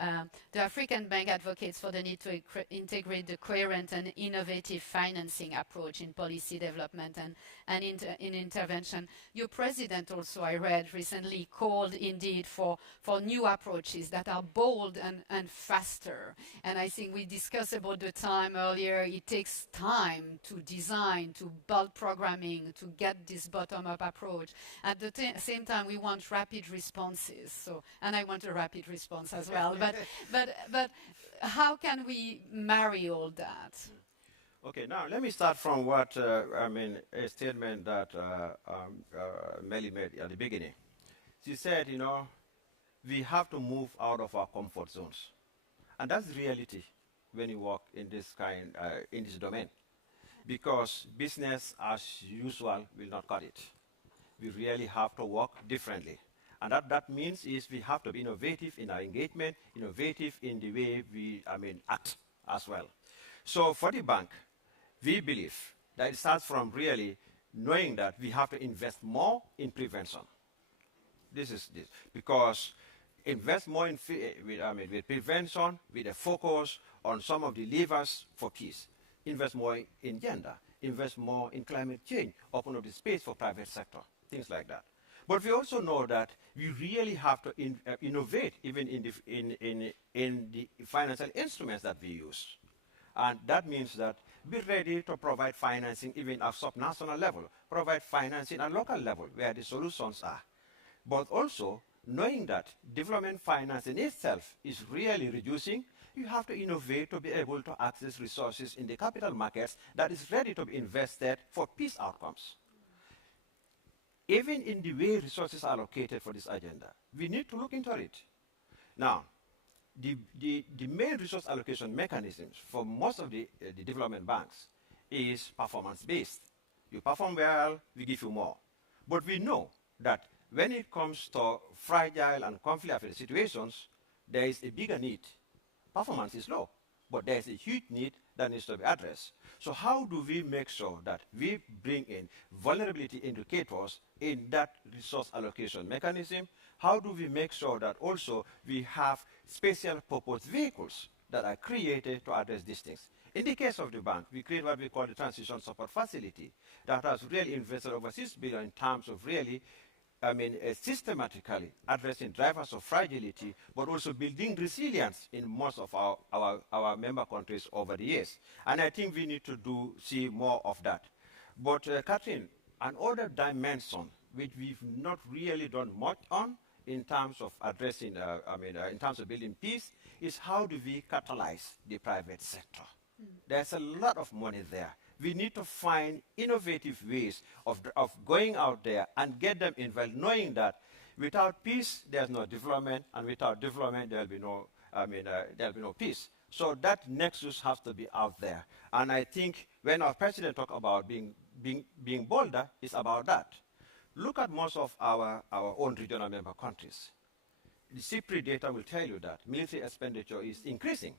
The African Bank advocates for the need to integrate the coherent and innovative financing approach in policy development and in intervention. Your president also, I read recently, called indeed for new approaches that are bold and faster. And I think we discussed about the time earlier. It takes time to design, to build programming, to get this bottom-up approach. At the same time, we want rapid responses. So, and I want a rapid response as well. But how can we marry all that? Okay, now let me start from what, a statement that Melly made at the beginning. She said, we have to move out of our comfort zones. And that's the reality when you work in this in this domain. Because business as usual will not cut it. We really have to work differently. And that means is we have to be innovative in our engagement, innovative in the way we, act as well. So for the bank, we believe that it starts from really knowing that we have to invest more in prevention. This is this. Because invest more with prevention, with a focus on some of the levers for peace. Invest more in gender. Invest more in climate change. Open up the space for private sector. Things like that. But we also know that we really have to innovate even in the financial instruments that we use. And that means that be ready to provide financing even at subnational level, provide financing at local level where the solutions are. But also, knowing that development finance in itself is really reducing, you have to innovate to be able to access resources in the capital markets that is ready to be invested for peace outcomes. Even in the way resources are allocated for this agenda, we need to look into it. Now, the main resource allocation mechanisms for most of the development banks is performance-based. You perform well, we give you more. But we know that when it comes to fragile and conflict-affected situations, there is a bigger need. Performance is low, but there is a huge need that needs to be addressed. So how do we make sure that we bring in vulnerability indicators in that resource allocation mechanism? How do we make sure that also we have special purpose vehicles that are created to address these things. In the case of the bank, we create what we call the Transition Support Facility that has really invested over 6 billion in terms of really, systematically addressing drivers of fragility, but also building resilience in most of our member countries over the years. And I think we need to see more of that. But Catherine, another dimension which we've not really done much on in terms of addressing, in terms of building peace, is how do we catalyze the private sector? There's a lot of money there. We need to find innovative ways of going out there and get them involved, knowing that without peace, there's no development, and without development, there'll be no peace. So that nexus has to be out there. And I think when our president talked about being bolder, it's about that. Look at most of our own regional member countries. The CPRI data will tell you that military expenditure is increasing.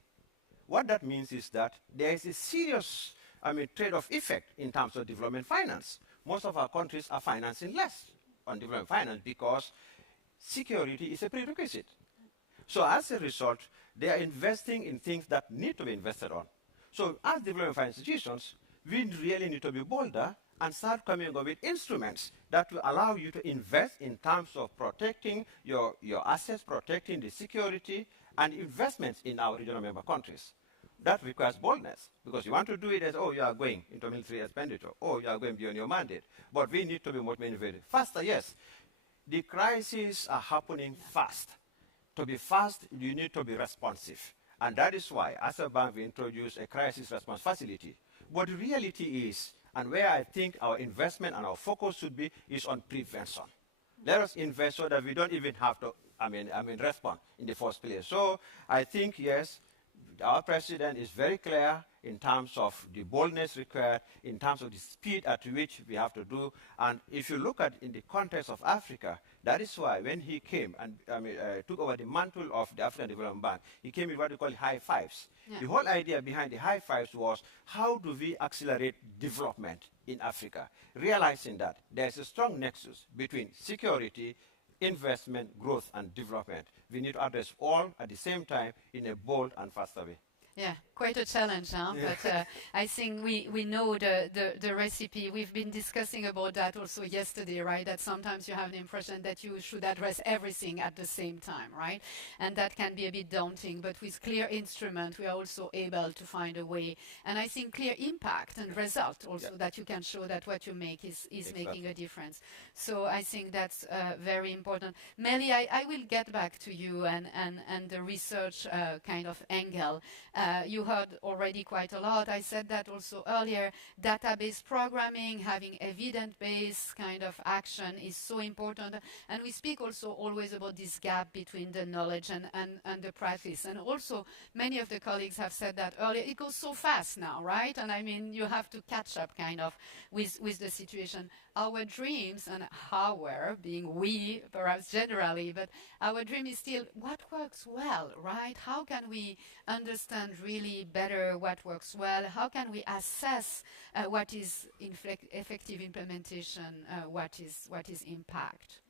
What that means is that there is a serious trade-off effect in terms of development finance. Most of our countries are financing less on development finance because security is a prerequisite. So as a result, they are investing in things that need to be invested on. So as development finance institutions, we really need to be bolder and start coming up with instruments that will allow you to invest in terms of protecting your assets, protecting the security, and investments in our regional member countries. That requires boldness, because you want to do it as, oh, you are going into military expenditure, oh, you are going beyond your mandate. But we need to be much more innovative. Faster, yes. The crises are happening fast. To be fast, you need to be responsive. And that is why, as a bank, we introduced a crisis response facility. But the reality is, and where I think our investment and our focus should be, is on prevention. Let us invest so that we don't even have to, respond in the first place. So I think, yes, our president is very clear in terms of the boldness required, in terms of the speed at which we have to do. And if you look at in the context of Africa, that is why when he came and took over the mantle of the African Development Bank, he came with what we call high fives. Yeah. The whole idea behind the high fives was, how do we accelerate development in Africa? Realizing that there's a strong nexus between security, investment, growth, and development. We need to address all at the same time in a bold and faster way. Yeah, quite a challenge, huh? Yeah. But I think we know the recipe. We've been discussing about that also yesterday, right? That sometimes you have the impression that you should address everything at the same time, right? And that can be a bit daunting, but with clear instrument, we are also able to find a way. And I think clear impact and result also, that you can show that what you make is exactly making a difference. So I think that's very important. Melly, I will get back to you and the research kind of angle. You heard already quite a lot. I said that also earlier. Database programming, having evidence-based kind of action is so important. And we speak also always about this gap between the knowledge and the practice. And also, many of the colleagues have said that earlier. It goes so fast now, right? And I mean, you have to catch up kind of with the situation. Our dreams, and our, being we, perhaps generally, but our dream is still what works well, right? How can we understand really better what works well? How can we assess what is effective implementation, what is impact?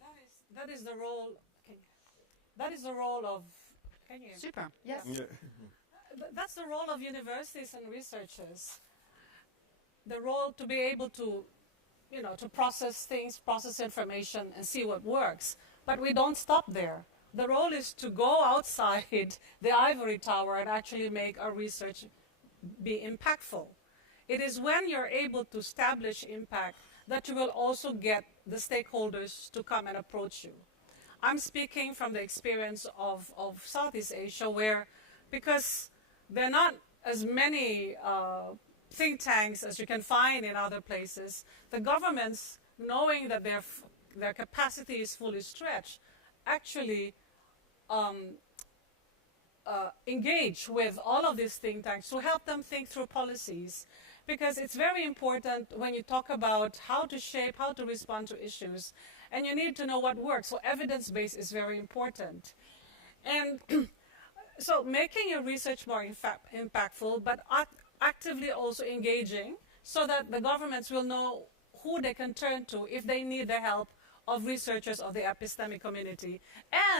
Well, that is the role. That is the role of. Can you? Super. Yes. Yeah. That's the role of universities and researchers. The role to be able to, to process things, process information, and see what works. But we don't stop there. The role is to go outside the ivory tower and actually make our research be impactful. It is when you're able to establish impact that you will also get the stakeholders to come and approach you. I'm speaking from the experience of Southeast Asia, where, because there are not as many think tanks as you can find in other places, the governments, knowing that their capacity is fully stretched, actually engage with all of these think tanks to help them think through policies. Because it's very important when you talk about how to shape, how to respond to issues, and you need to know what works. So evidence-based is very important. And so making your research more impactful, but actively also engaging so that the governments will know who they can turn to if they need the help of researchers of the epistemic community,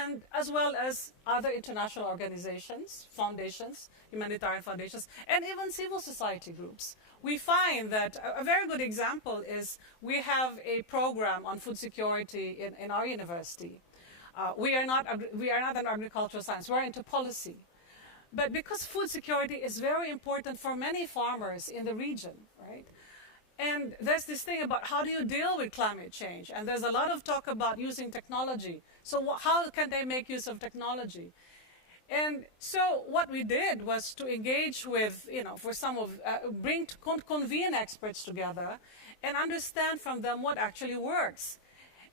and as well as other international organizations, foundations, humanitarian foundations, and even civil society groups. We find that a very good example is we have a program on food security in our university. We are not an agricultural science, we're into policy. But because food security is very important for many farmers in the region, right? And there's this thing about how do you deal with climate change? And there's a lot of talk about using technology. So how can they make use of technology? And so what we did was to engage with, for some of, convene experts together and understand from them what actually works.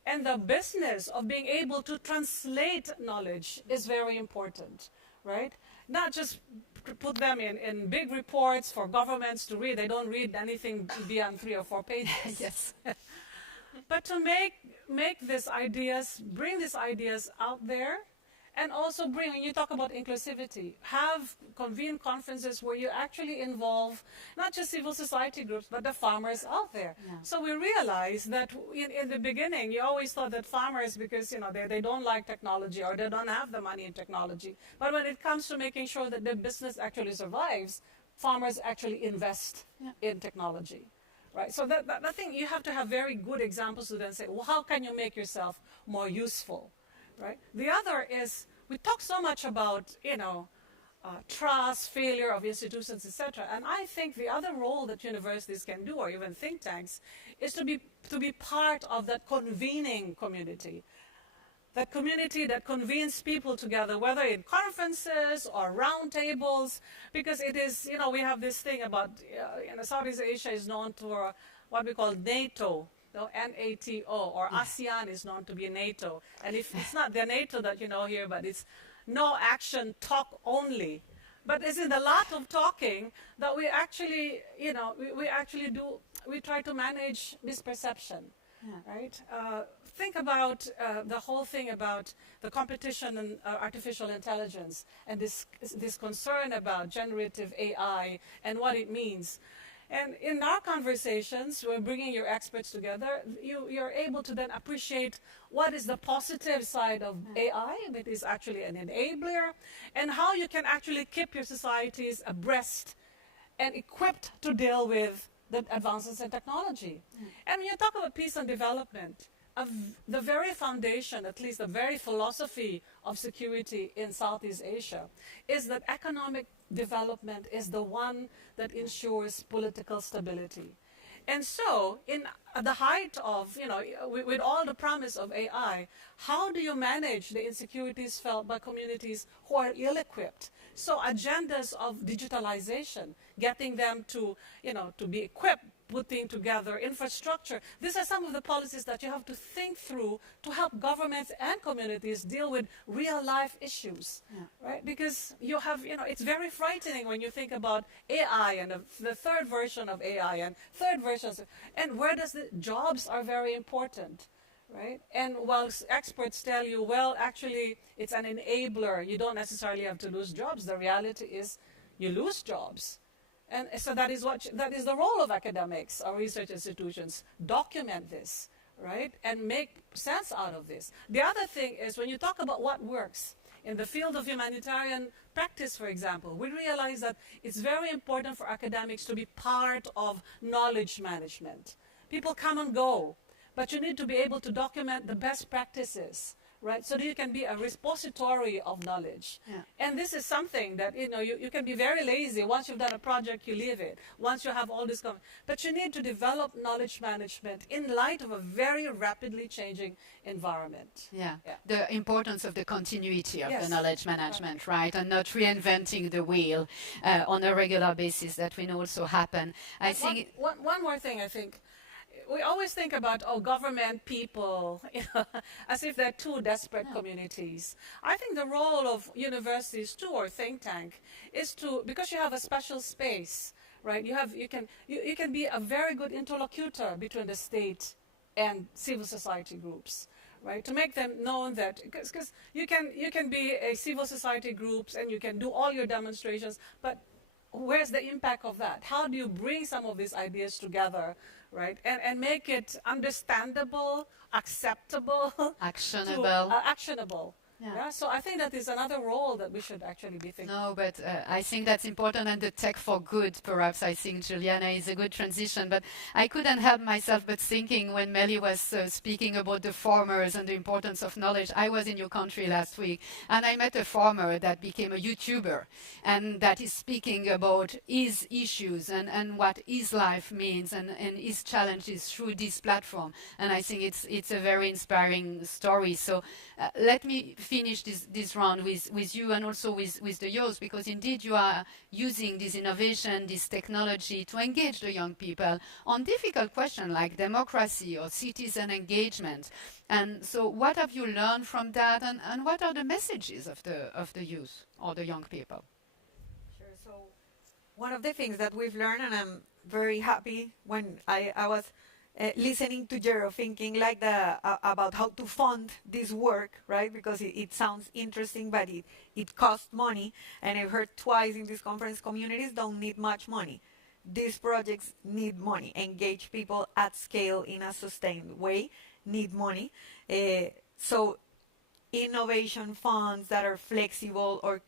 And the business of being able to translate knowledge is very important, right? Not just put them in big reports for governments to read. They don't read anything beyond 3 or 4 pages. Yes. But to make these ideas, bring these ideas out there, and also when you talk about inclusivity, convene conferences where you actually involve not just civil society groups, but the farmers out there. Yeah. So we realized that in the beginning, you always thought that farmers, because they don't like technology or they don't have the money in technology. But when it comes to making sure that the business actually survives, farmers actually invest in technology. Right? So I think you have to have very good examples to then say, well, how can you make yourself more useful? Right? The other is, we talk so much about, trust, failure of institutions, etc. And I think the other role that universities can do, or even think tanks, is to be part of that convening community. That community that convenes people together, whether in conferences or roundtables, because it is, we have this thing about, Southeast Asia is known for what we call NATO. NATO, or ASEAN is known to be NATO. And if it's not the NATO that you know here, but it's no action, talk only. But it's in the lot of talking that we actually, we try to manage misperception, right? Think about the whole thing about the competition and artificial intelligence and this concern about generative AI and what it means. And in our conversations, we're bringing your experts together, you're able to then appreciate what is the positive side of AI, that is actually an enabler, and how you can actually keep your societies abreast and equipped to deal with the advances in technology. And when you talk about peace and development, the very foundation, at least the very philosophy of security in Southeast Asia, is that economic development is the one that ensures political stability. And so, at the height of, with all the promise of AI, how do you manage the insecurities felt by communities who are ill-equipped? So agendas of digitalization, getting them to be equipped, putting together infrastructure. These are some of the policies that you have to think through to help governments and communities deal with real-life issues, right? Because you have, it's very frightening when you think about AI and the third version of AI and third versions, and where does the jobs are very important, right? And while experts tell you, well, actually, it's an enabler, you don't necessarily have to lose jobs, the reality is you lose jobs. And so that is the role of academics or research institutions. Document this, right? And make sense out of this. The other thing is when you talk about what works, in the field of humanitarian practice, for example, we realize that it's very important for academics to be part of knowledge management. People come and go, but you need to be able to document the best practices, right? So that you can be a repository of knowledge. And this is something that, you can be very lazy. Once you've done a project, you leave it. Once you have all this, but you need to develop knowledge management in light of a very rapidly changing environment. The importance of the continuity of the knowledge management, right? And not reinventing the wheel on a regular basis that will also happen. I think one more thing, I think. We always think about, government, people, as if they're two desperate communities. I think the role of universities too, or think tank, is to, because you have a special space, right? You can be a very good interlocutor between the state and civil society groups, right? To make them known that, because you can be a civil society groups and you can do all your demonstrations, but where's the impact of that? How do you bring some of these ideas together, right? And make it understandable, acceptable, Actionable. actionable. Yeah. So I think that is another role that we should actually be thinking. No, but I think that's important, and the tech for good, perhaps, I think, Juliana, is a good transition. But I couldn't help myself but thinking when Melly was speaking about the farmers and the importance of knowledge. I was in your country last week, and I met a farmer that became a YouTuber, and that is speaking about his issues and what his life means and his challenges through this platform. And I think it's a very inspiring story. So let me finish this round with you and also with the youth, because indeed you are using this innovation, this technology to engage the young people on difficult questions like democracy or citizen engagement. And so what have you learned from that, and what are the messages of the youth or the young people? Sure. So one of the things that we've learned, and I'm very happy when I was listening to Jero, thinking like about how to fund this work, right? Because it sounds interesting, but it costs money. And I've heard twice in this conference, communities don't need much money. These projects need money. Engage people at scale in a sustained way need money. So innovation funds that are flexible or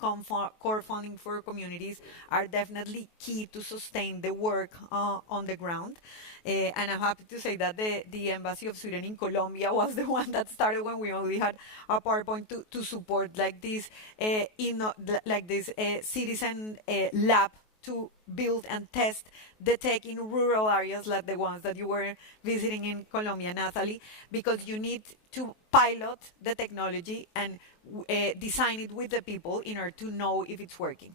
core funding for communities are definitely key to sustain the work on the ground. And I'm happy to say that the Embassy of Sweden in Colombia was the one that started when we only had a PowerPoint to support like this citizen lab to build and test the tech in rural areas like the ones that you were visiting in Colombia, Natalie, because you need to pilot the technology and design it with the people in order to know if it's working.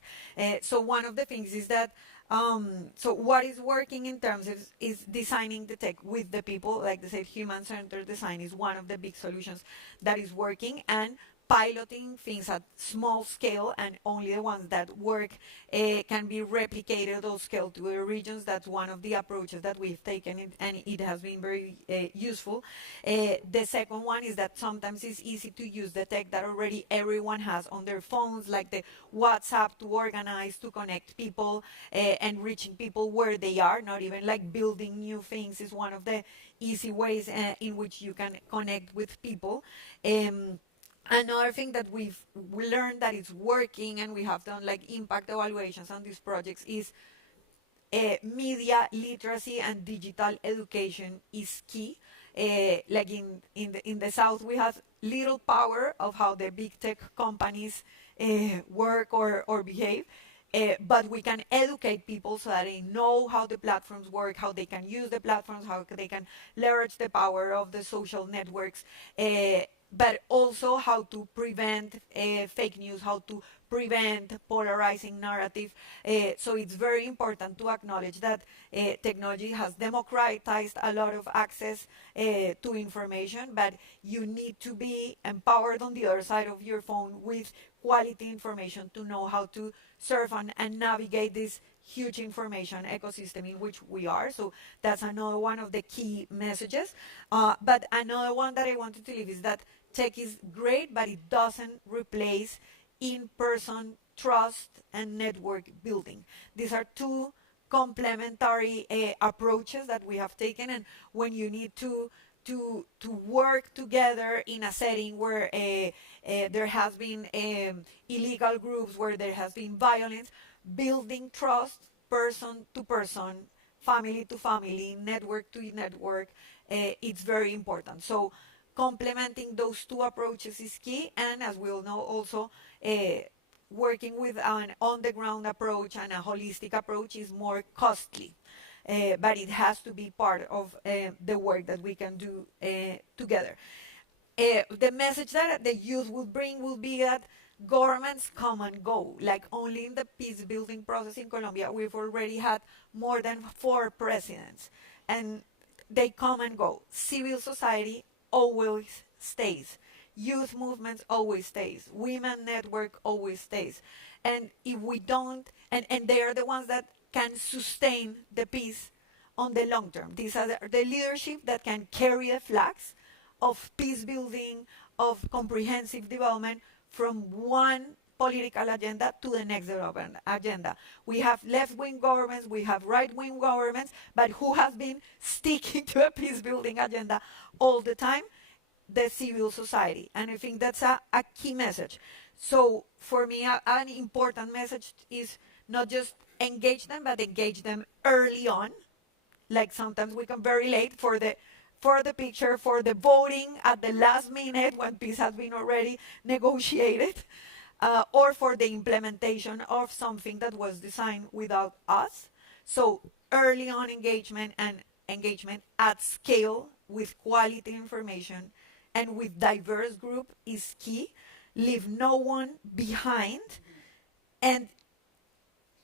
So one of the things is that, so what is working in terms of is designing the tech with the people. Like they said, human-centered design is one of the big solutions that is working, and piloting things at small scale, and only the ones that work can be replicated or scaled to the regions. That's one of the approaches that we've taken, and it has been very useful. The second one is that sometimes it's easy to use the tech that already everyone has on their phones, like the WhatsApp, to organize, to connect people, and reaching people where they are. Not even like building new things is one of the easy ways in which you can connect with people. Another thing that we learned that it's working, and we have done like impact evaluations on these projects, is media literacy and digital education is key. Like in the South, we have little power of how the big tech companies work or behave. But we can educate people so that they know how the platforms work, how they can use the platforms, how they can leverage the power of the social networks, but also how to prevent fake news, how to prevent polarizing narrative. So it's very important to acknowledge that technology has democratized a lot of access to information, but you need to be empowered on the other side of your phone with quality information to know how to surf and navigate this huge information ecosystem in which we are. So that's another one of the key messages. But another one that I wanted to leave is that tech is great, but it doesn't replace in-person trust and network building. These are two complementary approaches that we have taken, and when you need to work together in a setting where there has been illegal groups, where there has been violence, building trust person to person, family to family, network to network, it's very important. So complementing those two approaches is key, and as we all know, also working with an on-the-ground approach and a holistic approach is more costly. But it has to be part of the work that we can do together. The message that the youth will bring will be that governments come and go. Like only in the peace building process in Colombia, we've already had more than 4 presidents, and they come and go. Civil society always stays. Youth movements always stays. Women network always stays. And if we don't, and they are the ones that can sustain the peace on the long term. These are the leadership that can carry the flags of peace building, of comprehensive development from one political agenda to the next development agenda. We have left-wing governments, we have right-wing governments, but who has been sticking to a peace-building agenda all the time? The civil society. And I think that's a key message. So for me, an important message is not just engage them, but engage them early on. Like sometimes we come very late for the picture, for the voting at the last minute when peace has been already negotiated, or for the implementation of something that was designed without us. So early on engagement and engagement at scale with quality information and with diverse group is key. Leave no one behind, and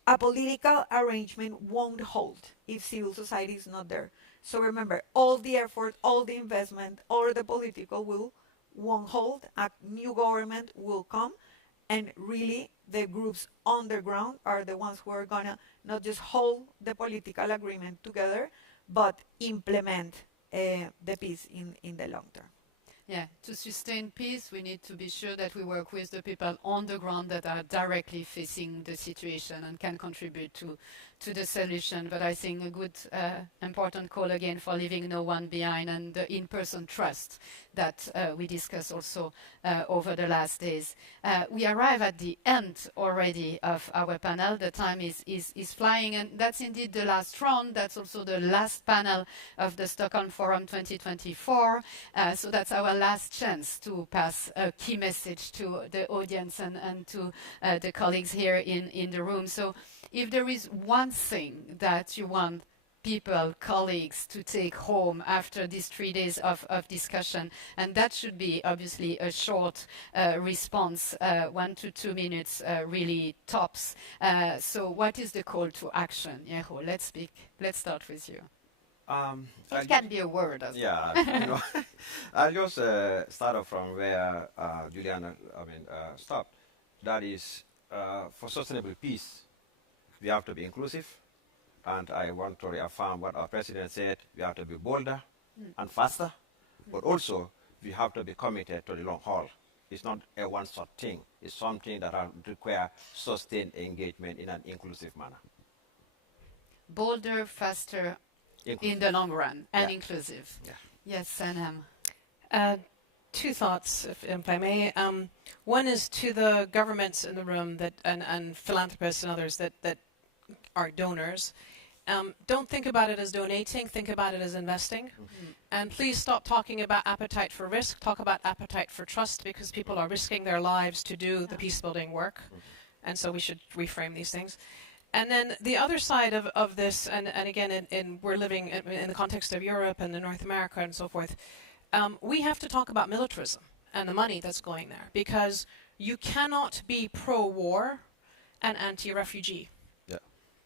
a political arrangement won't hold if civil society is not there. So remember, all the effort, all the investment, all the political will won't hold. A new government will come, and really the groups on the ground are the ones who are gonna not just hold the political agreement together, but implement the peace in the long term. Yeah, to sustain peace, we need to be sure that we work with the people on the ground that are directly facing the situation and can contribute to the solution. But I think a good, important call again for leaving no one behind, and the in-person trust that we discussed also over the last days. We arrive at the end already of our panel. The time is flying, and that's indeed the last round. That's also the last panel of the Stockholm Forum 2024. So that's our last chance to pass a key message to the audience and to the colleagues here in the room. So if there is one thing that you want people, colleagues, to take home after these 3 days of discussion, and that should be obviously a short response, 1 to 2 minutes, really tops. So what is the call to action? Jeroen, let's start with you. It can be a word as well. Yeah, I'll just start off from where Juliana stopped. That is, for sustainable peace, we have to be inclusive. And I want to reaffirm what our president said: we have to be bolder and faster, but also we have to be committed to the long haul. It's not a one-shot thing. It's something that requires sustained engagement in an inclusive manner. Bolder, faster, in the long run, and inclusive. Yeah. Yes, Sanam. Two thoughts, if I may. One is to the governments in the room and philanthropists and others that are donors. Don't think about it as donating, think about it as investing. And please stop talking about appetite for risk, talk about appetite for trust, because people are risking their lives to do the peace-building work. And so we should reframe these things. And then the other side of this, and again, we're living in the context of Europe and North America and so forth, we have to talk about militarism and the money that's going there, because you cannot be pro-war and anti-refugee.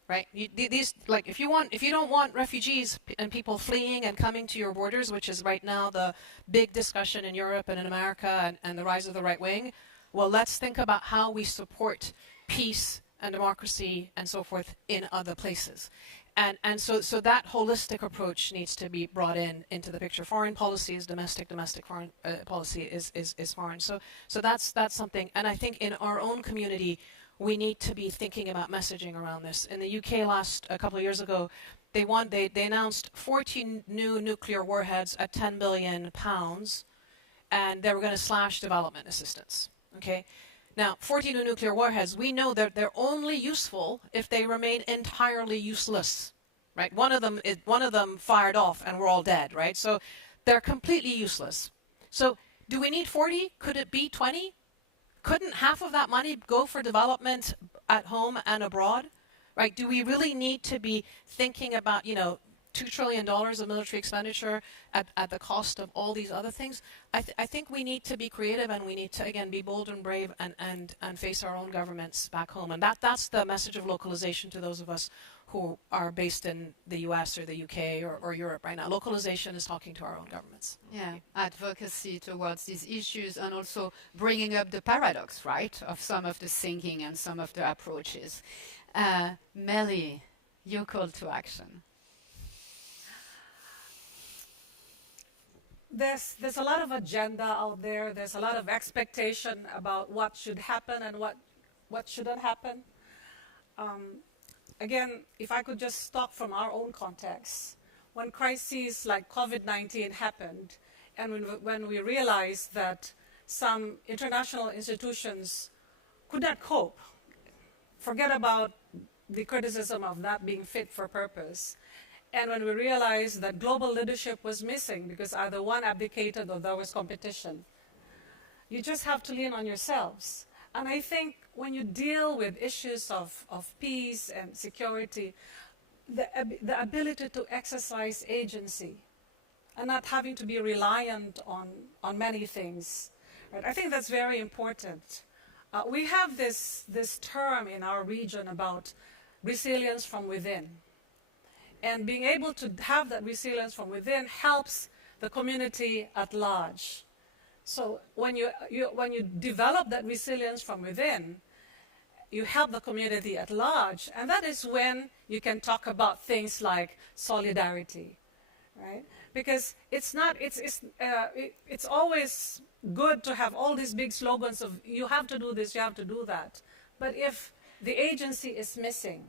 Right? If you don't want refugees and people fleeing and coming to your borders, which is right now the big discussion in Europe and in America and the rise of the right wing, well, let's think about how we support peace and democracy and so forth in other places. And so that holistic approach needs to be brought into the picture. Foreign policy is domestic foreign policy is foreign. So that's something. And I think in our own community, we need to be thinking about messaging around this. In the UK a couple of years ago, they announced 14 new nuclear warheads at £10 billion, and they were going to slash development assistance. Okay, now 14 new nuclear warheads. We know that they're only useful if they remain entirely useless. Right? One of them fired off, and we're all dead. Right? So they're completely useless. So do we need 40? Could it be 20? Couldn't half of that money go for development at home and abroad? Right? Do we really need to be thinking about, $2 trillion of military expenditure at the cost of all these other things? I think we need to be creative, and we need to, again, be bold and brave and face our own governments back home. And that's the message of localization to those of us who are based in the US or the UK or Europe right now. Localization is talking to our own governments. Yeah, advocacy towards these issues, and also bringing up the paradox, right, of some of the thinking and some of the approaches. Melly, your call to action. There's a lot of agenda out there. There's a lot of expectation about what should happen and what what shouldn't happen. Again, if I could just talk from our own context, when crises like COVID-19 happened, and when we realized that some international institutions could not cope, forget about the criticism of not being fit for purpose, and when we realized that global leadership was missing because either one abdicated or there was competition, you just have to lean on yourselves. And I think when you deal with issues of peace and security, the ability to exercise agency and not having to be reliant on many things, right? I think that's very important. We have this term in our region about resilience from within. And being able to have that resilience from within helps the community at large. So when you develop that resilience from within, you help the community at large, and that is when you can talk about things like solidarity, right? Because it's always good to have all these big slogans of you have to do this, you have to do that. But if the agency is missing,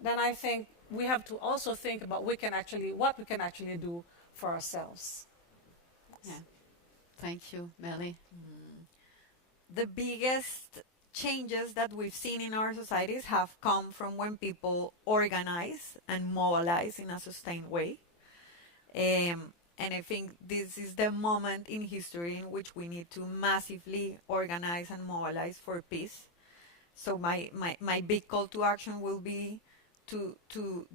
then I think we have to also think about what we can actually do for ourselves. Yeah. Thank you, Melly. The biggest changes that we've seen in our societies have come from when people organize and mobilize in a sustained way. And I think this is the moment in history in which we need to massively organize and mobilize for peace. So my big call to action will be to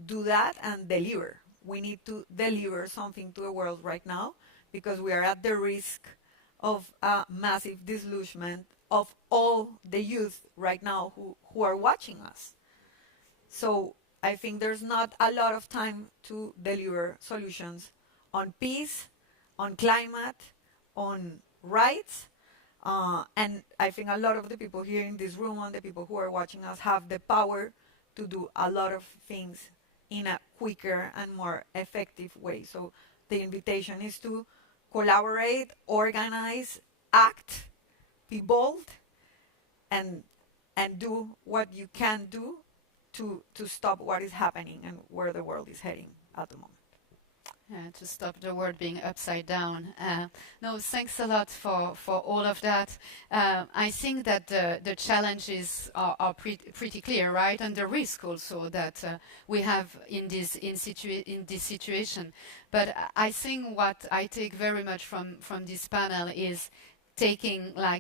do that and deliver. We need to deliver something to the world right now because we are at the risk of a massive disillusionment of all the youth right now who are watching us. So I think there's not a lot of time to deliver solutions on peace, on climate, on rights. And I think a lot of the people here in this room and the people who are watching us have the power to do a lot of things in a quicker and more effective way. So the invitation is to collaborate, organize, act, be bold, and do what you can do to stop what is happening and where the world is heading at the moment. To stop the world being upside down. No, thanks a lot for all of that. I think that the challenges are pretty clear, right? And the risk also that we have in this situation. But I think what I take very much from this panel is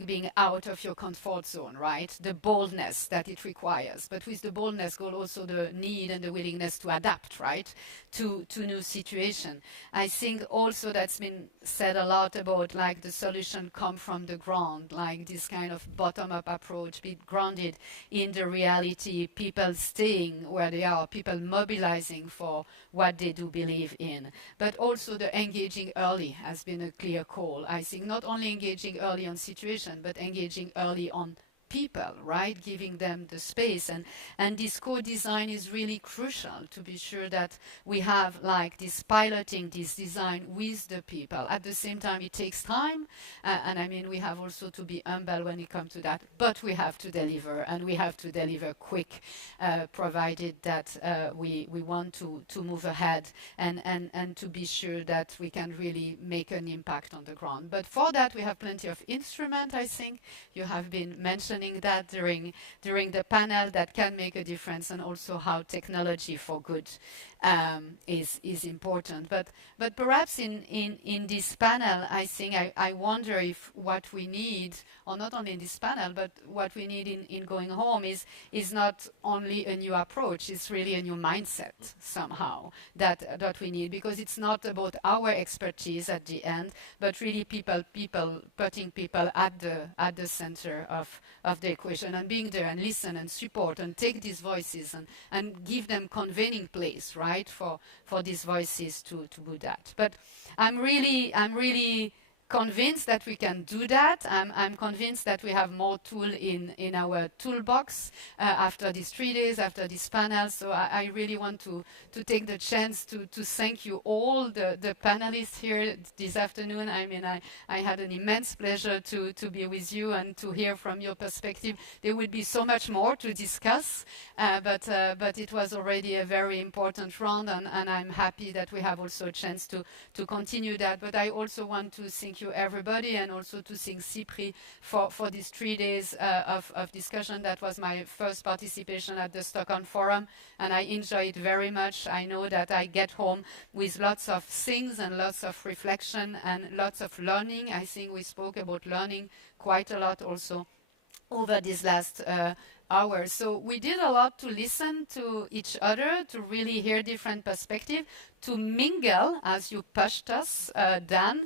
being out of your comfort zone, right? The boldness that it requires. But with the boldness goes also the need and the willingness to adapt, right? To new situation. I think also that's been said a lot about the solution come from the ground, this kind of bottom-up approach, be grounded in the reality, people staying where they are, people mobilizing for what they do believe in. But also the engaging early has been a clear call. I think not only engaging early on situation, but engaging early on people, right? Giving them the space. And this co-design is really crucial to be sure that we have this piloting this design with the people. At the same time, it takes time. And I mean, we have also to be humble when it comes to that. But we have to deliver, and we have to deliver quick, provided that we want to move ahead and to be sure that we can really make an impact on the ground. But for that, we have plenty of instruments, I think. You have been mentioning that during the panel that can make a difference, and also how technology for good is important. But perhaps in this panel, I think I wonder if what we need, or not only in this panel, but what we need in going home is not only a new approach, it's really a new mindset somehow that we need, because it's not about our expertise at the end, but really people putting people at the center of the equation, and being there and listen and support and take these voices and give them convening place, right, for these voices to do that. But I'm really convinced that we can do that. I'm convinced that we have more tool in our toolbox after these 3 days, after this panel. So I really want to take the chance to thank you all, the panelists here this afternoon. I mean, I had an immense pleasure to be with you and to hear from your perspective. There will be so much more to discuss, but it was already a very important round, and I'm happy that we have also a chance to continue that. But I also want to thank you everybody, and also to thank CIPRI for these 3 days of discussion. That was my first participation at the Stockholm Forum, and I enjoyed it very much. I know that I get home with lots of things and lots of reflection and lots of learning. I think we spoke about learning quite a lot also over these last hours. So we did a lot to listen to each other, to really hear different perspectives, to mingle, as you pushed us, Dan,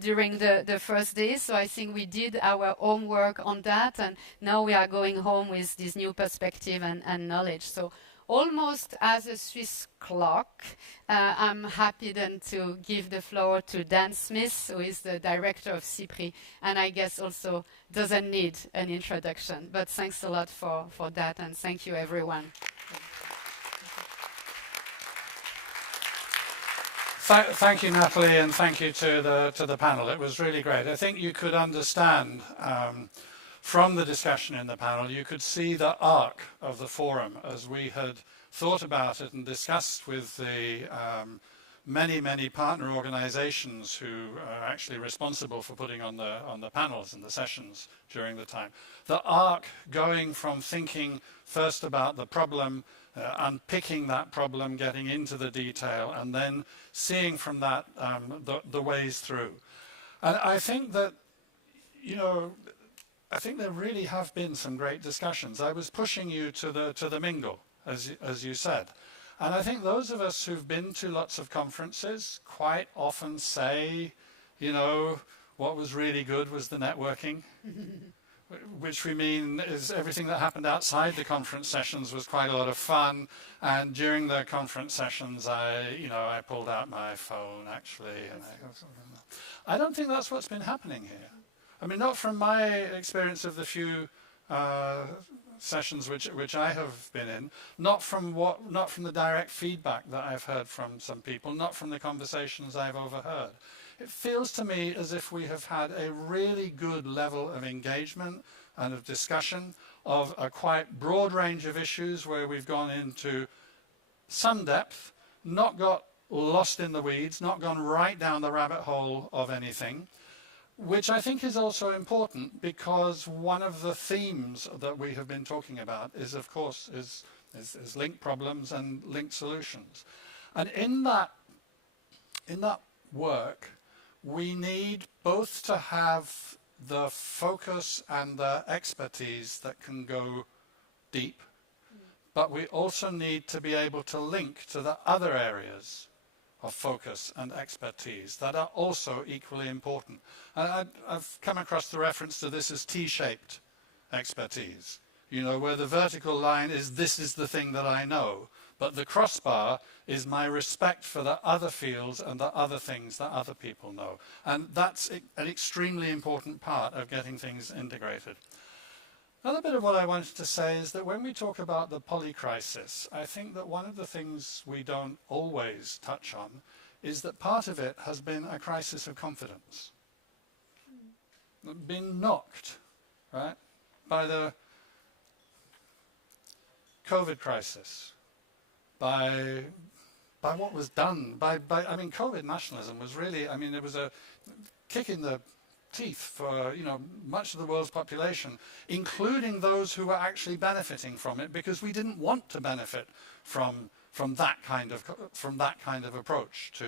during the first day. So I think we did our homework on that, and now we are going home with this new perspective and knowledge. So almost as a Swiss clock, I'm happy then to give the floor to Dan Smith, who is the director of CIPRI, and I guess also doesn't need an introduction. But thanks a lot for that, and thank you, everyone. Thank you, Natalie, and thank you to the panel. It was really great. I think you could understand from the discussion in the panel, you could see the arc of the forum as we had thought about it and discussed with the many partner organizations who are actually responsible for putting on the panels and the sessions during the time. The arc going from thinking first about the problem, unpicking that problem, getting into the detail, and then seeing from that the ways through. And I think that, you know, I think there really have been some great discussions. I was pushing you to the mingle, as you said. And I think those of us who've been to lots of conferences quite often say, you know, what was really good was the networking, which we mean is everything that happened outside the conference sessions was quite a lot of fun. And during the conference sessions, I pulled out my phone, actually. And I don't think that's what's been happening here. I mean, not from my experience of the few sessions which I have been in, not from the direct feedback that I've heard from some people, not from the conversations I've overheard. It feels to me as if we have had a really good level of engagement and of discussion of a quite broad range of issues where we've gone into some depth, not got lost in the weeds, not gone right down the rabbit hole of anything, which I think is also important because one of the themes that we have been talking about is, of course, is linked problems and linked solutions. And in that work, we need both to have the focus and the expertise that can go deep, but we also need to be able to link to the other areas of focus and expertise that are also equally important. And I've come across the reference to this as T-shaped expertise, you know, where the vertical line is this is the thing that I know, but the crossbar is my respect for the other fields and the other things that other people know. And that's an extremely important part of getting things integrated. Another bit of what I wanted to say is that when we talk about the polycrisis, I think that one of the things we don't always touch on is that part of it has been a crisis of confidence. Been knocked, right, by the COVID crisis, by what was done, I mean, COVID nationalism was really, I mean, it was a kick in the teeth for, you know, much of the world's population, including those who were actually benefiting from it, because we didn't want to benefit from that kind of approach to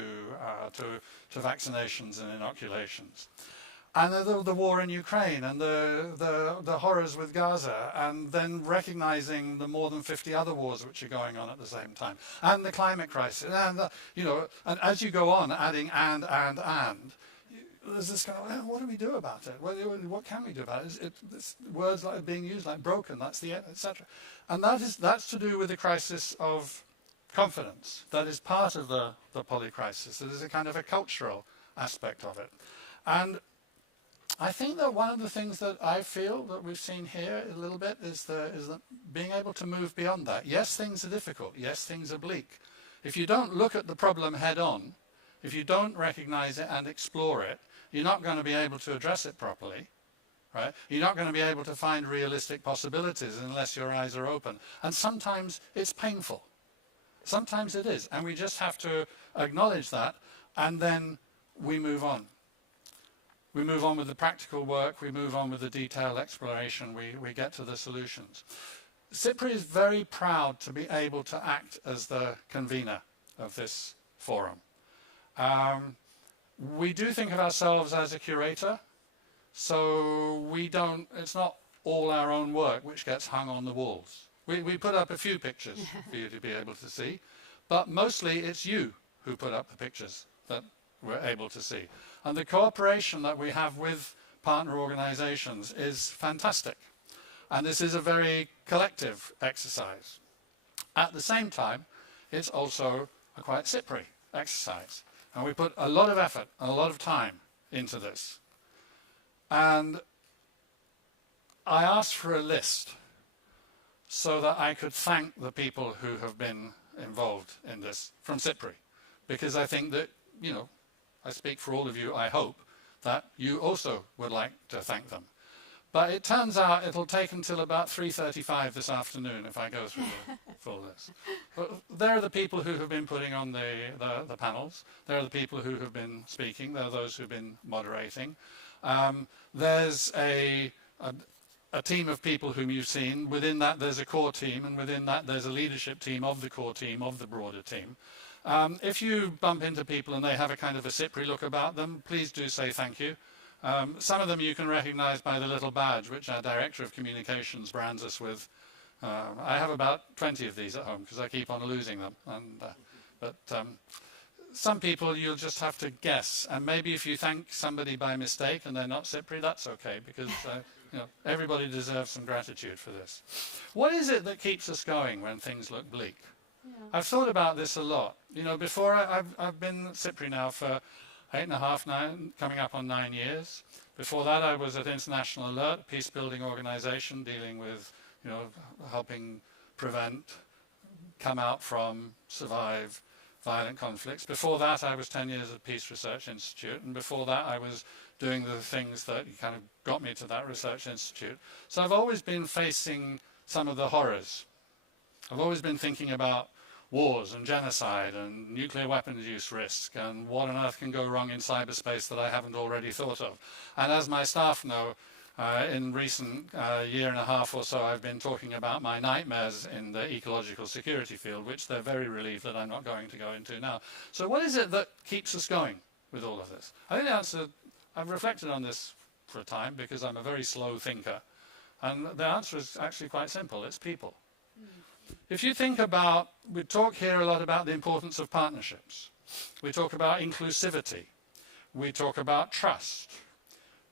vaccinations and inoculations. And the war in Ukraine and the horrors with Gaza, and then recognizing the more than 50 other wars which are going on at the same time, and the climate crisis, and and as you go on, adding and there's this kind of, well, what do we do about it? What can we do about it? It's words like being used like broken, that's the end, etc. And that's to do with the crisis of confidence. That is part of the polycrisis. It is a kind of a cultural aspect of it. And I think that one of the things that I feel that we've seen here a little bit is that being able to move beyond that. Yes, things are difficult. Yes, things are bleak. If you don't look at the problem head on, if you don't recognize it and explore it, you're not going to be able to address it properly. Right? You're not going to be able to find realistic possibilities unless your eyes are open. And sometimes it's painful. Sometimes it is. And we just have to acknowledge that, and then we move on. We move on with the practical work. We move on with the detailed exploration. We get to the solutions. CIPRI is very proud to be able to act as the convener of this forum. We do think of ourselves as a curator. So it's not all our own work which gets hung on the walls. We put up a few pictures for you to be able to see, but mostly it's you who put up the pictures that we're able to see. And the cooperation that we have with partner organizations is fantastic. And this is a very collective exercise. At the same time, it's also a quite CIPRI exercise. And we put a lot of effort and a lot of time into this. And I asked for a list so that I could thank the people who have been involved in this from CIPRI. Because I think that, I speak for all of you, I hope, that you also would like to thank them. But it turns out it'll take until about 3:35 this afternoon if I go through the full list. But there are the people who have been putting on the panels. There are the people who have been speaking. There are those who have been moderating. There's a team of people whom you've seen. Within that, there's a core team, and within that, there's a leadership team of the core team, of the broader team. If you bump into people and they have a kind of a CIPRI look about them, please do say thank you. Some of them you can recognize by the little badge, which our Director of Communications brands us with. I have about 20 of these at home because I keep on losing them. But some people you'll just have to guess, and maybe if you thank somebody by mistake and they're not CIPRI, that's okay, because everybody deserves some gratitude for this. What is it that keeps us going when things look bleak? Yeah. I've thought about this a lot. Before I've been CIPRI now for 8.5, 9, coming up on 9 years. Before that, I was at International Alert, a peace-building organization dealing with, helping prevent, come out from, survive violent conflicts. Before that, I was 10 years at Peace Research Institute, and before that, I was doing the things that kind of got me to that research institute. So I've always been facing some of the horrors. I've always been thinking about wars and genocide and nuclear weapons use risk and what on earth can go wrong in cyberspace that I haven't already thought of. And as my staff know, in recent year and a half or so, I've been talking about my nightmares in the ecological security field, which they're very relieved that I'm not going to go into now. So what is it that keeps us going with all of this? I think the answer, I've reflected on this for a time because I'm a very slow thinker. And the answer is actually quite simple. It's people. If you think about, we talk here a lot about the importance of partnerships. We talk about inclusivity. We talk about trust.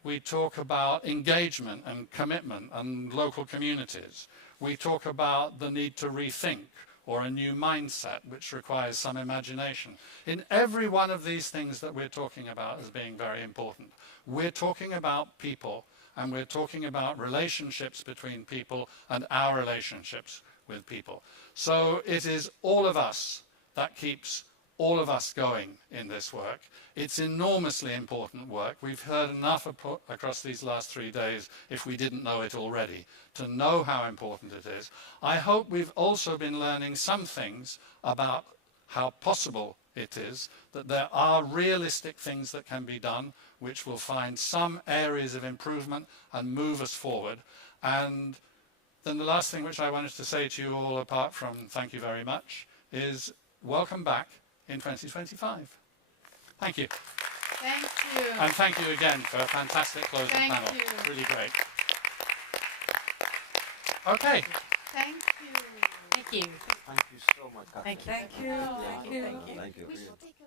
We talk about engagement and commitment and local communities. We talk about the need to rethink or a new mindset, which requires some imagination. In every one of these things that we're talking about as being very important, we're talking about people, and we're talking about relationships between people and our relationships with people. So it is all of us that keeps all of us going in this work. It's enormously important work. We've heard enough across these last 3 days, if we didn't know it already, to know how important it is. I hope we've also been learning some things about how possible it is, that there are realistic things that can be done, which will find some areas of improvement and move us forward. And then the last thing which I wanted to say to you all, apart from thank you very much, is welcome back in 2025. Thank you. Thank you. And thank you again for a fantastic closing panel. Thank you. Really great. Okay. Thank you. Thank you. Thank you so much. Thank you. Thank you. Thank you. Thank you. We should take